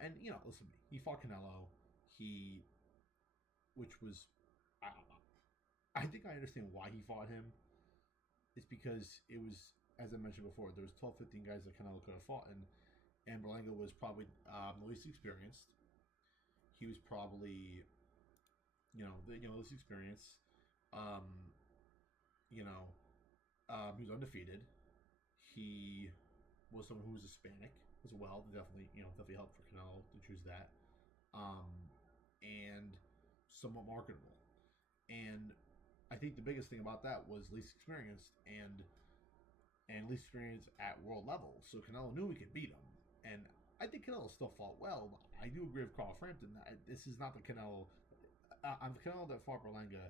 And listen to me. He fought Canelo. Which was, I think I understand why he fought him. It's because it was, as I mentioned before, there was 12, 15 guys that Canelo could have fought, and Berlanga was probably the least experienced. He was probably, the least experienced. He was undefeated. He was someone who was Hispanic as well. Definitely helped for Canelo to choose that. And somewhat marketable. And I think the biggest thing about that was least experienced and least experience at world level. So Canelo knew he could beat him. And I think Canelo still fought well. I do agree with Carl Frampton that this is not the Canelo. The Canelo that fought Berlanga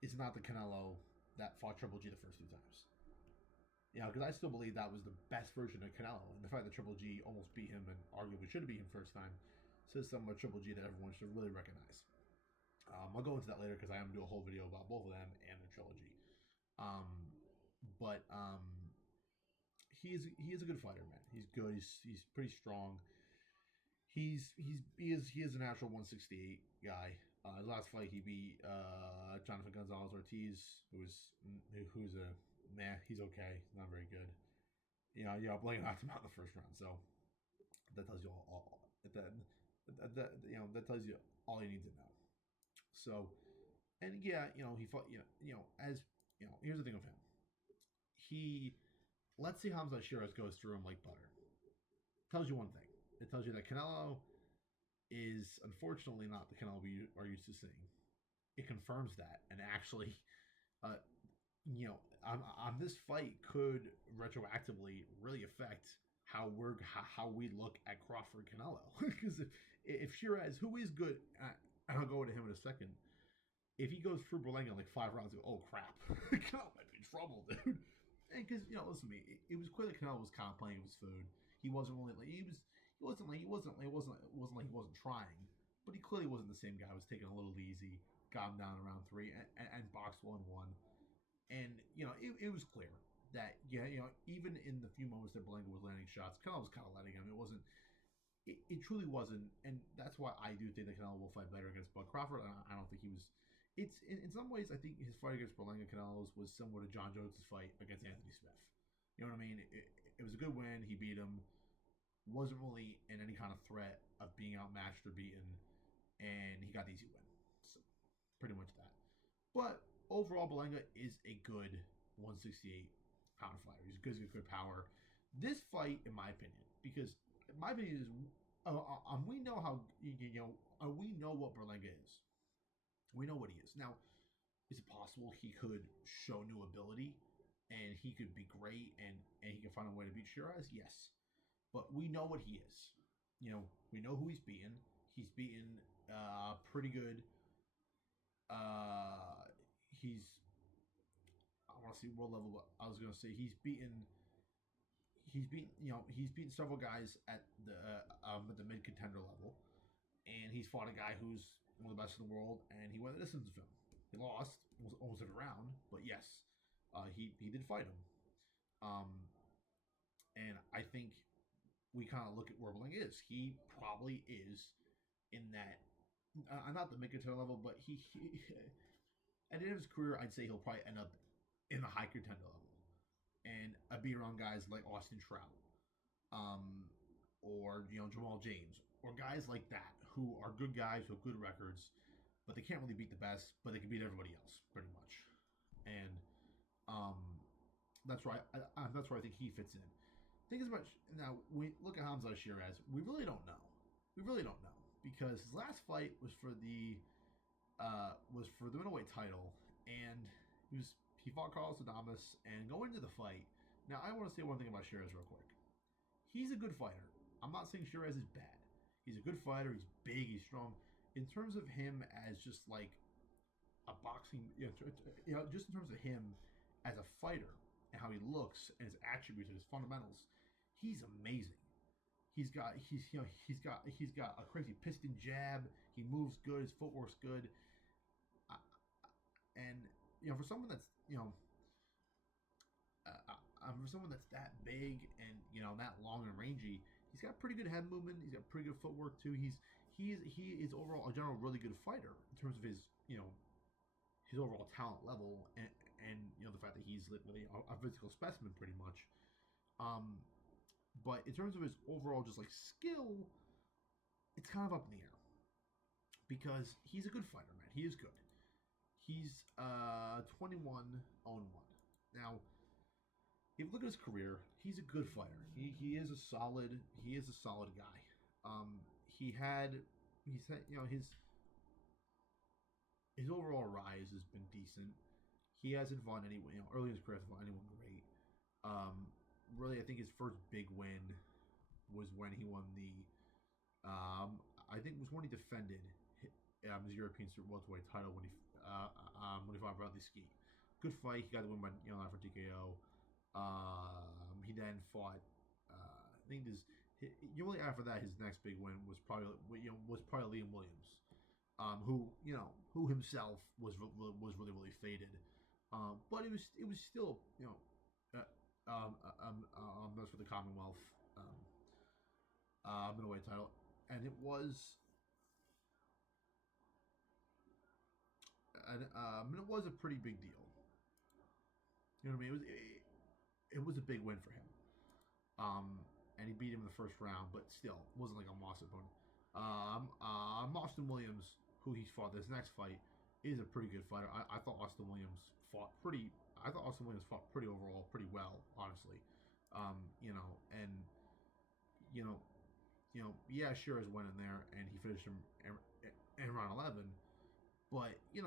is not the Canelo that fought Triple G the first 2 times. Because I still believe that was the best version of Canelo, and the fact that Triple G almost beat him and arguably should have beat him first time says something about Triple G that everyone should really recognize. I'll go into that later because I am going to do a whole video about both of them and the trilogy. But he is a good fighter, man. He's good. He's pretty strong. He is a natural 168 guy. His last fight he beat Jonathan Gonzalez Ortiz, who's a man. He's okay. He's not very good. Berlanga knocked him out in the first round, so that tells you all that tells you all you need to know. So, and yeah, he fought. Here's the thing with him. Let's see Hamzah Sheeraz goes through him like butter. Tells you one thing. It tells you that Canelo is unfortunately not the Canelo we are used to seeing. It confirms that, and actually, on this fight could retroactively really affect how we look at Crawford Canelo. Because if Sheeraz, who is good, and I'll go into him in a second, if he goes through Berlanga in like 5 rounds, go, oh crap, Canelo might be in trouble, dude. And because listen to me, it was clear that Canelo was kind of playing with his food. He wasn't really like he wasn't like he wasn't trying, but he clearly wasn't the same guy. He was taking a little easy, got him down in round 3, and boxed 1-1. And it was clear that even in the few moments that Berlanga was landing shots, Canelo was kind of letting him. It wasn't. It truly wasn't, and that's why I do think that Canelo will fight better against Bud Crawford. I don't think he was. It's in some ways I think his fight against Berlanga Canelo's was similar to John Jones' fight against Anthony Smith. You know what I mean? It was a good win. He beat him. Wasn't really in any kind of threat of being outmatched or beaten, and he got the easy win. So pretty much that. But overall, Berlanga is a good 168 pound fighter. He's good power. This fight, in my opinion, because my opinion is, we know how we know what Berlanga is. We know what he is. Now, is it possible he could show new ability and he could be great and he can find a way to beat Sheeraz? Yes. But we know what he is. We know who he's beaten. He's beaten pretty good. He's, I want to see world level, but I was going to say he's beaten several guys at the mid contender level, and he's fought a guy who's one of the best in the world, and he went the distance with him. He lost almost every round, but yes, he did fight him. And I think we kind of look at where Berlanga is. He probably is in that, not the mid contender level, but he at the end of his career, I'd say he'll probably end up in the high contender level. And I'd be around guys like Austin Trout, or Jamal James, or guys like that who are good guys with good records, but they can't really beat the best, but they can beat everybody else pretty much. And that's why I think he fits in. Think as much now. We look at Hamzah Sheeraz. We really don't know. Because his last fight was for the middleweight title, and he fought Carlos Adames, and going into the fight. Now, I want to say one thing about Sheeraz real quick. He's a good fighter. I'm not saying Sheeraz is bad. He's a good fighter. He's big. He's strong. In terms of him as just like a boxing, just in terms of him as a fighter and how he looks and his attributes and his fundamentals, he's amazing. He's got a crazy piston jab. He moves good. His footwork's good. And for someone that's for someone that's that big and that long and rangy, he's got pretty good head movement. He's got pretty good footwork too. He is overall a general really good fighter in terms of his his overall talent level and the fact that he's literally a physical specimen pretty much. But in terms of his overall just like skill, it's kind of up in the air because he's a good fighter, man. He is good. He's 21-1. Now, if you look at his career, he's a good fighter. He is a solid guy. His overall rise has been decent. He hasn't fought anyone, early in his career, hasn't fought anyone great. Really, I think his first big win was when he won the I think it was when he defended his European Super Welterweight title when he fought Bradley Skeet. Good fight. He got the win by for TKO. He then fought. I think this. Really after that, his next big win was probably Liam Williams, who himself was really faded. But it was still that's for the Commonwealth middleweight title, and it was a pretty big deal. You know what I mean? It was a big win for him. And he beat him in the first round, but still, it wasn't like a massive opponent. Austin Williams, who he fought this next fight, is a pretty good fighter. I thought Austin Williams fought pretty overall, pretty well, honestly. Sheeraz went in there and he finished him in round 11. But it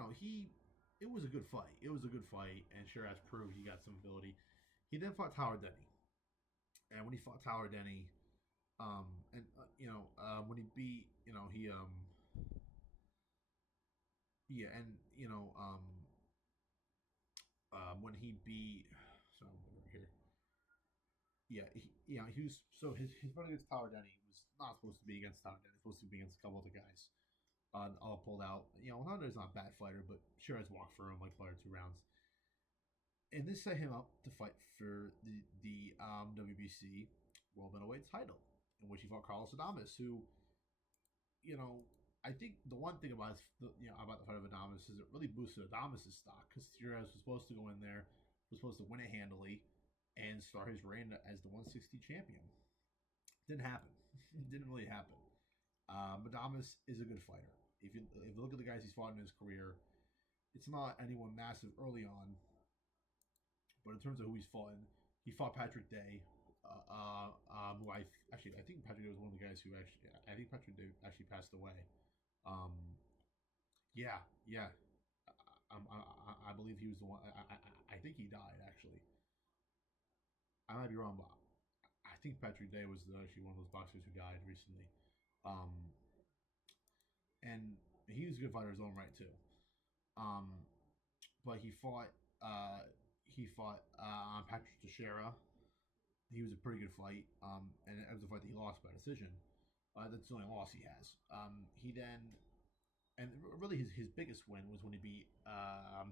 was a good fight. It was a good fight, and Sheeraz proved he got some ability. He then fought Tyler Denny. And when he fought Tyler Denny, when he beat, when he beat, sorry, over here. He was, so his fight against Tyler Denny was not supposed to be against Tyler Denny. It was supposed to be against a couple other guys. All pulled out. Tyler Denny's not a bad fighter, but Sheeraz walked through him like 1 or 2 rounds. And this set him up to fight for the WBC World Middleweight title, in which he fought Carlos Adames, who, I think the one thing about about the fight of Adames is it really boosted Adames' stock, because Sheeraz was supposed to go in there, was supposed to win it handily, and start his reign as the 160 champion. Didn't happen. Didn't really happen. Adames is a good fighter. If you look at the guys he's fought in his career, it's not anyone massive early on. But in terms of who he's fought, he fought Patrick Day, who I think Patrick Day was one of the guys who Patrick Day actually passed away. I believe he was the one. I think he died actually. I might be wrong, but I think Patrick Day was actually one of those boxers who died recently. And he was a good fighter in his own right too. But he fought Patrick Teixeira. He was a pretty good fight, and it was a fight that he lost by decision. That's the only loss he has. He then, and really his biggest win was when he beat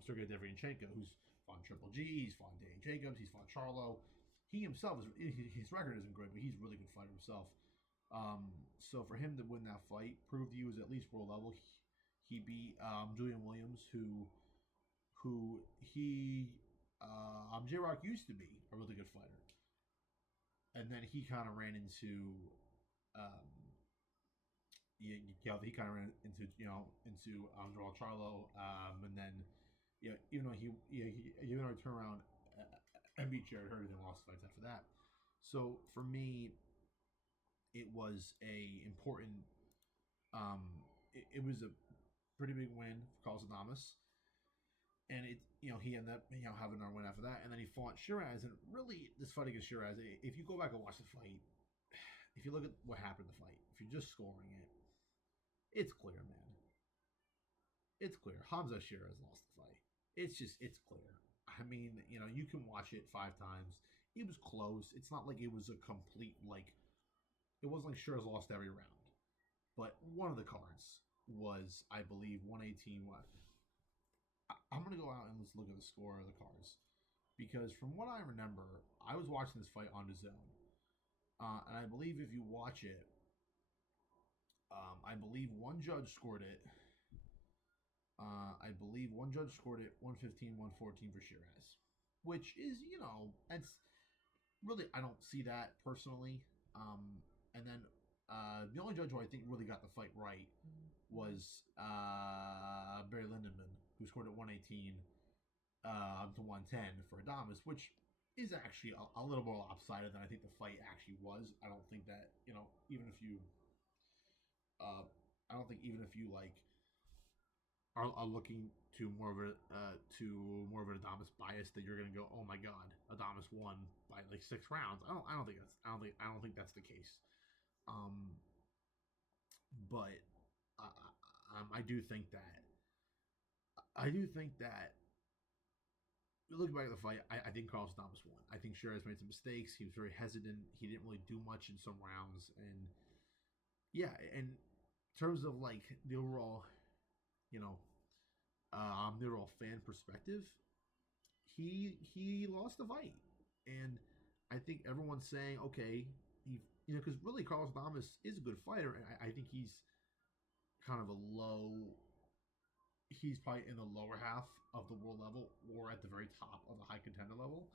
Sergey Devryanchenko, who's fought Triple G, he's fought Danny Jacobs, he's fought Charlo. He himself his record isn't great, but he's a really good fighter himself. So for him to win that fight proved he was at least world level. He beat Julian Williams, who J-Rock used to be a really good fighter, and then he kind of ran into Joel Charlo, and then even though he turned around and beat Jared Hurd, and lost fights after that. So for me, it was a important. It was a pretty big win for Carlos Adames, and he ended up having another win after that, and then he fought Sheeraz. And really, this fight against Sheeraz, if you go back and watch the fight, if you look at what happened in the fight, if you're just scoring it, it's clear, man. It's clear. Hamzah Sheeraz lost the fight. It's clear. I mean, you can watch it 5 times. It was close. It's not like it was a complete it wasn't like Sheeraz lost every round. But one of the cards was, I believe, 118. I'm going to go out and let's look at the score of the cards. Because from what I remember, I was watching this fight on the Zone. And I believe if you watch it, I believe one judge scored it. 115, 114 for Sheeraz. Which is, it's really, I don't see that personally. And then the only judge who I think really got the fight right was Barry Lindenman, who scored at 118 to 110 for Adames, which is actually a little more lopsided than I think the fight actually was. I don't think that even if you are looking to more of an Adames bias, that you're gonna go, oh my god, Adames won by like 6 rounds. I don't think that's the case. Um, but I do think that looking back at the fight, I think Carlos Thomas won. I think Sheeraz made some mistakes. He was very hesitant. He didn't really do much in some rounds, and yeah, and in terms of like the overall, you know, the overall fan perspective, he lost the fight, and I think everyone's saying, okay, because really Carlos Thomas is a good fighter, and I think he's kind of a low. He's probably in the lower half of the world level, or at the very top of the high contender level.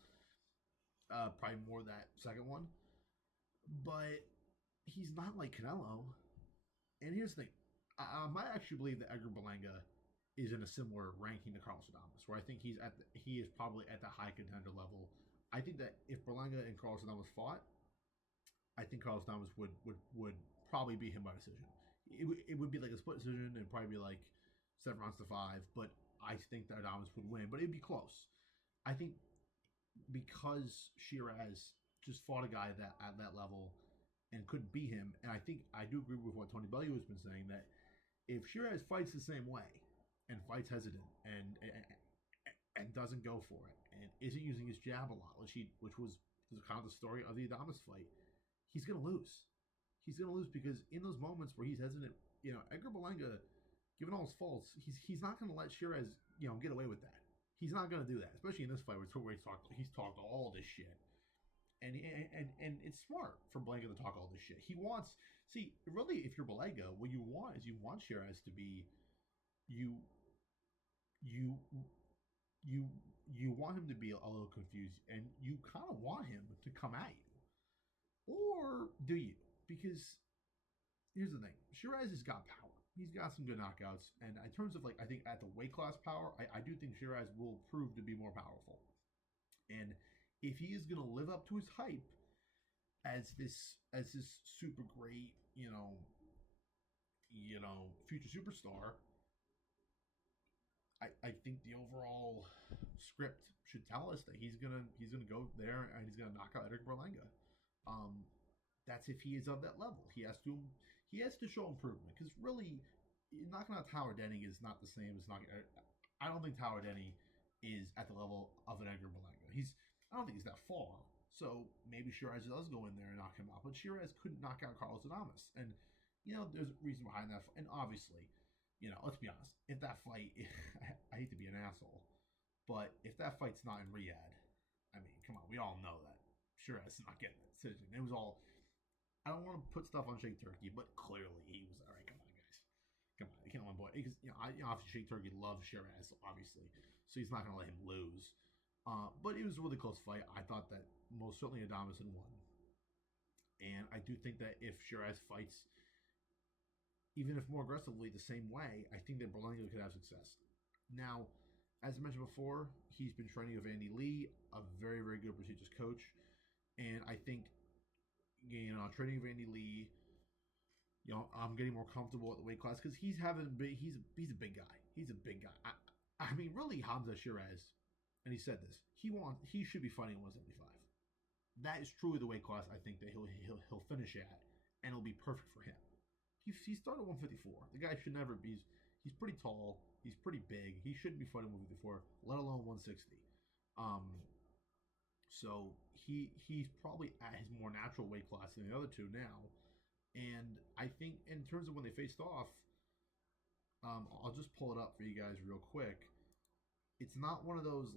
Probably more that second one, but he's not like Canelo. And here's the thing: I might actually believe that Edgar Berlanga is in a similar ranking to Carlos Adames, where I think he is probably at the high contender level. I think that if Berlanga and Carlos Adames fought, I think Carlos Adames would probably beat him by decision. It would be like a split decision and probably be like 7 rounds to 5. But I think that Adames would win, but it'd be close. I think because Sheeraz just fought a guy at that level and couldn't beat him, and I think I do agree with what Tony Bellew has been saying, that if Sheeraz fights the same way and fights hesitant and doesn't go for it and isn't using his jab a lot, which was kind of the story of the Adames fight, he's gonna lose. He's gonna lose because in those moments where he's hesitant, Edgar Berlanga, given all his faults, he's not gonna let Sheeraz get away with that. He's not gonna do that, especially in this fight where he's talked all this shit. And it's smart for Berlanga to talk all this shit. He wants really, if you're Berlanga, what you want is Sheeraz to be you want him to be a little confused, and you kind of want him to come at you, or do you? Because here's the thing: Sheeraz has got power. He's got some good knockouts, and in terms of I think at the weight class power, I do think Sheeraz will prove to be more powerful. And if he is going to live up to his hype as this super great, future superstar, I think the overall script should tell us that he's gonna go there and he's gonna knock out Edgar Berlanga. That's if he is of that level. He has to show improvement, because really knocking out Tower Denny is not the same as knocking. I don't think Tower Denny is at the level of an Edgar Berlanga. I don't think he's that far. So maybe Sheeraz does go in there and knock him out, but Sheeraz couldn't knock out Carlos Adames, and there's a reason behind that. And obviously, let's be honest, if that fight, I hate to be an asshole, but if that fight's not in Riyadh, I mean, come on, we all know that Sheeraz is not getting that decision. It was all. I don't want to put stuff on Shake Turkey, but clearly he was all right. Come on, guys, come on, you can't let my boy, because obviously Shake Turkey loves Sheeraz, obviously, so he's not going to let him lose. But it was a really close fight. I thought that most certainly Adames won. And I do think that if Sheeraz fights, even if more aggressively, the same way, I think that Berlanga could have success. Now, as I mentioned before, he's been training with Andy Lee, a very, very good prestigious coach. And I think, training with Andy Lee, I'm getting more comfortable at the weight class, because he's a big guy. He's a big guy. I mean, really, Hamzah Sheeraz, and he said this, he should be fighting at 175. That is truly the weight class I think that he'll finish at, and it'll be perfect for him. He started 154. The guy should never be. He's pretty tall. He's pretty big. He shouldn't be fighting 154, let alone 160. So he's probably at his more natural weight class than the other two now. And I think in terms of when they faced off, I'll just pull it up for you guys real quick. It's not one of those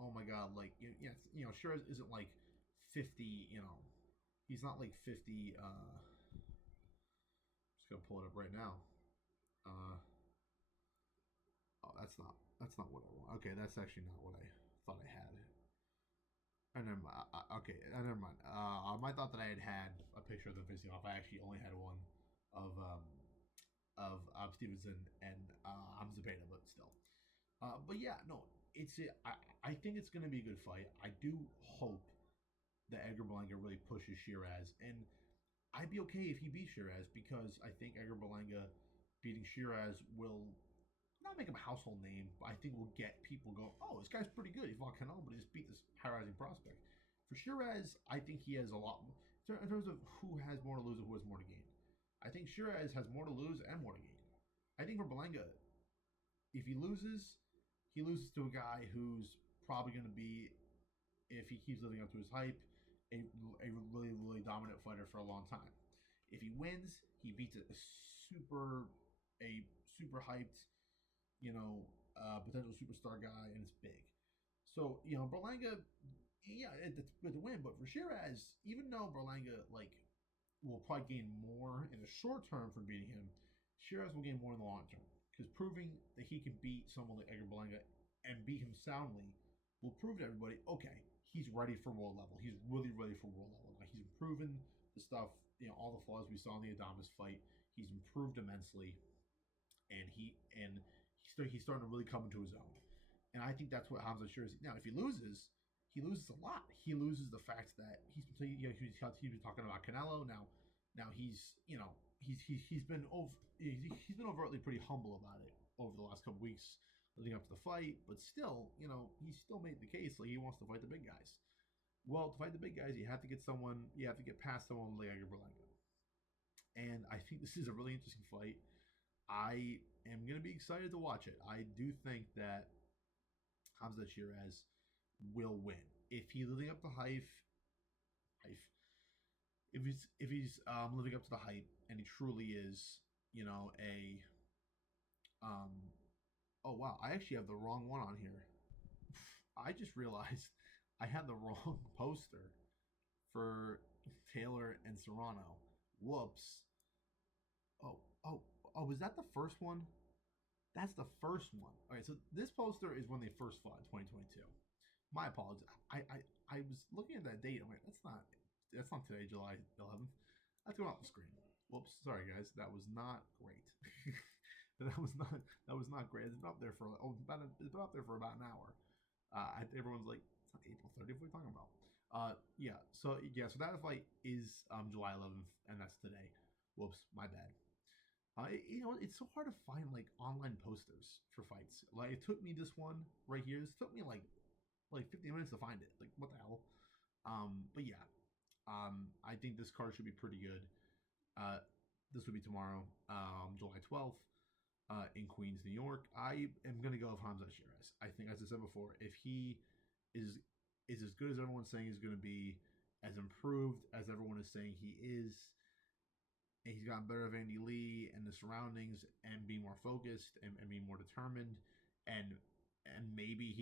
oh my god, Sheeraz isn't 50, he's not 50. Just gonna pull it up right now. Oh, that's not what I want. Okay, that's actually not what I thought I had. Never mind. Okay, never mind. I thought that I had a picture of them facing off. I actually only had one of Stevenson and Zepeda, but still. But yeah, no, I think it's going to be a good fight. I do hope that Edgar Berlanga really pushes Sheeraz, and I'd be okay if he beats Sheeraz, because I think Edgar Berlanga beating Sheeraz will not make him a household name, but I think will get people go, oh, this guy's pretty good. He fought Canelo, but he just beat this high-rising prospect. For Sheeraz, I think he has a lot. in terms of who has more to lose and who has more to gain. I think Sheeraz has more to lose and more to gain. I think for Berlanga, if he loses to a guy who's probably going to be, if he keeps living up to his hype, a really, really dominant fighter for a long time. If he wins, he beats a super hyped, potential superstar guy, and it's big. So Berlanga, yeah, it's good to win, but for Sheeraz, even though Berlanga will probably gain more in the short term from beating him, Sheeraz will gain more in the long term because proving that he can beat someone like Edgar Berlanga and beat him soundly will prove to everybody, okay, he's ready for world level. He's really ready for world level. Like, he's proven the stuff, all the flaws we saw in the Adamas fight. He's improved immensely, and he's starting to really come into his own. And I think that's what Hamzah Sheeraz. Now, if he loses a lot. He loses the fact that he's been talking about Canelo. Now he's been overtly pretty humble about it over the last couple weeks leading up to the fight. But still, he still made the case like he wants to fight the big guys. Well, to fight the big guys, you have to get past someone like Edgar Berlanga. And I think this is a really interesting fight. I am going to be excited to watch it. I do think that Hamzah Sheeraz will win if he's living up to hype. If he's living up to the hype, and he truly is, oh wow, I actually have the wrong one on here. I just realized I had the wrong poster for Taylor and Serrano. Whoops. Oh, was that the first one? That's the first one. All right, so this poster is when they first fought in 2022. My apologies. I was looking at that date. I'm like, that's not today, July 11th. That's going off the screen. Whoops. Sorry, guys. That was not great. that was not great. It's been up there for about an hour. Everyone's like, it's not April 30th. What are you talking about? So that fight is July 11th, and that's today. Whoops, my bad. It's so hard to find like online posters for fights. Like, it took me this one right here. This took me like 50 minutes to find it. Like, what the hell? But yeah, I think this card should be pretty good. This will be tomorrow, July 12th, in Queens, New York. I am gonna go with Hamzah Sheeraz. I think, as I said before, if he is as good as everyone's saying he's gonna be, as improved as everyone is saying he is, and he's gotten better of Andy Lee and the surroundings, and being more focused and being more determined, and maybe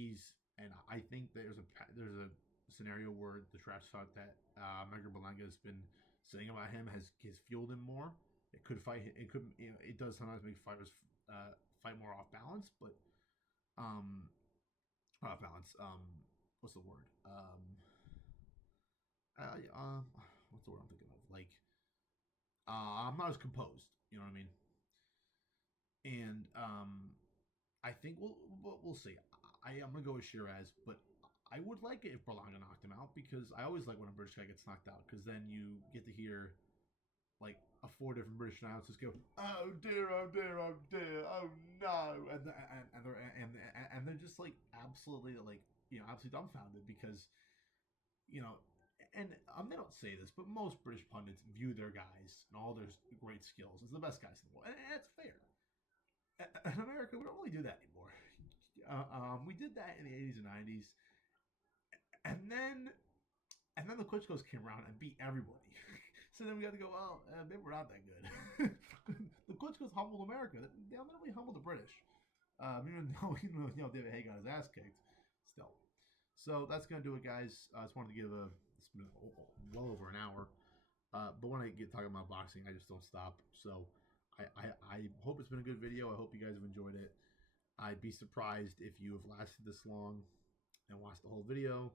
and I think there's a scenario where the trash talk that Edgar Berlanga has been saying about him has fueled him more. It could fight. It could. It does sometimes make fighters fight more off balance, but off balance. What's the word? What's the word I'm thinking of? Like, I'm not as composed. You know what I mean? And I think we'll see. I'm gonna go with Sheeraz, but I would like it if Berlanga knocked him out, because I always like when a British guy gets knocked out, because then you get to hear like 4 different British announcers go, "Oh dear, oh dear, oh dear, oh no," and they're just like absolutely dumbfounded, because and they don't say this, but most British pundits view their guys and all their great skills as the best guys in the world, and that's fair. In America, we don't really do that anymore. We did that in the 80s and 90s, and then the Klitschko's came around and beat everybody. So then we got to go, well, maybe we're not that good. The Klitschko's humbled America. They'll never really humble the British. Even though David Haye got his ass kicked, still. So that's going to do it, guys. I just wanted to give it's been well over an hour. But when I get talking about boxing, I just don't stop. So I hope it's been a good video. I hope you guys have enjoyed it. I'd be surprised if you have lasted this long and watched the whole video.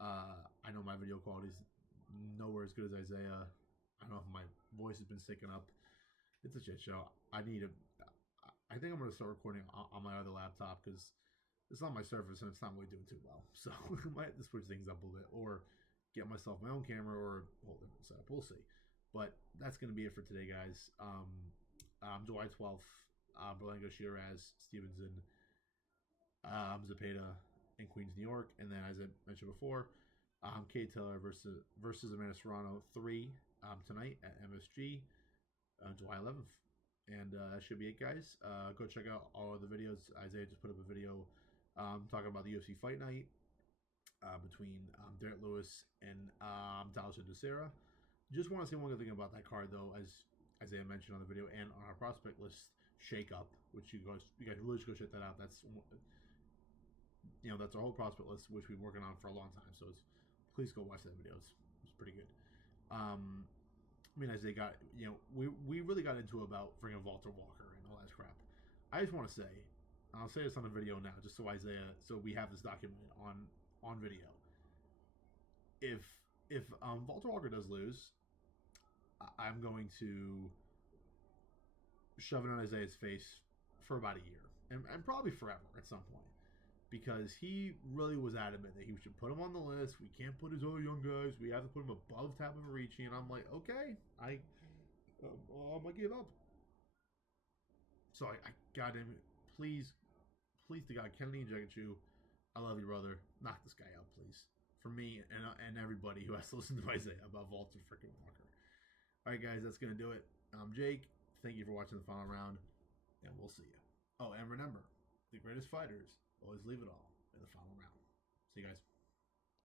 I know my video quality is nowhere as good as Isaiah. I don't know if my voice has been sticking up. It's a shit show. I think I'm going to start recording on my other laptop, because it's on my Surface and it's not really doing too well. So I might have to switch things up a little bit, or get myself my own camera, or a whole different setup. We'll see. But that's going to be it for today, guys. July 12th, Berlanga, Sheeraz, Stevenson, Zepeda in Queens, New York. And then, as I mentioned before, Katie Taylor versus Amanda Serrano 3 tonight at MSG July 11th. And that should be it, guys. Go check out all of the videos. Isaiah just put up a video talking about the UFC Fight Night between Derek Lewis and Dallas Dusera. Just want to say one good thing about that card, though, as Isaiah mentioned on the video and on our prospect list shake-up, which you guys really should go check that out. That's that's our whole prospect list, which we've been working on for a long time. So please go watch that video. It's pretty good. I mean, as they got, we really got into about bringing Walter Walker and all that crap. I just want to say, I'll say this on the video now, just so so we have this documented on video. If Walter Walker does lose, I'm going to shove it on Isaiah's face for about a year and probably forever at some point, because he really was adamant that he should put him on the list. We can't put his other young guys. We have to put him above Tapavarici. And I'm like, okay, I'm gonna give up. So I got him. Please to God, Kennedy and Jegachu, I love you, brother. Knock this guy out, please. For me and everybody who has to listen to Isaiah about Walter freaking Walker. All right, guys, that's gonna do it. I'm Jake. Thank you for watching the final round, and we'll see you. Oh, and remember, the greatest fighters always leave it all in the final round. See you guys.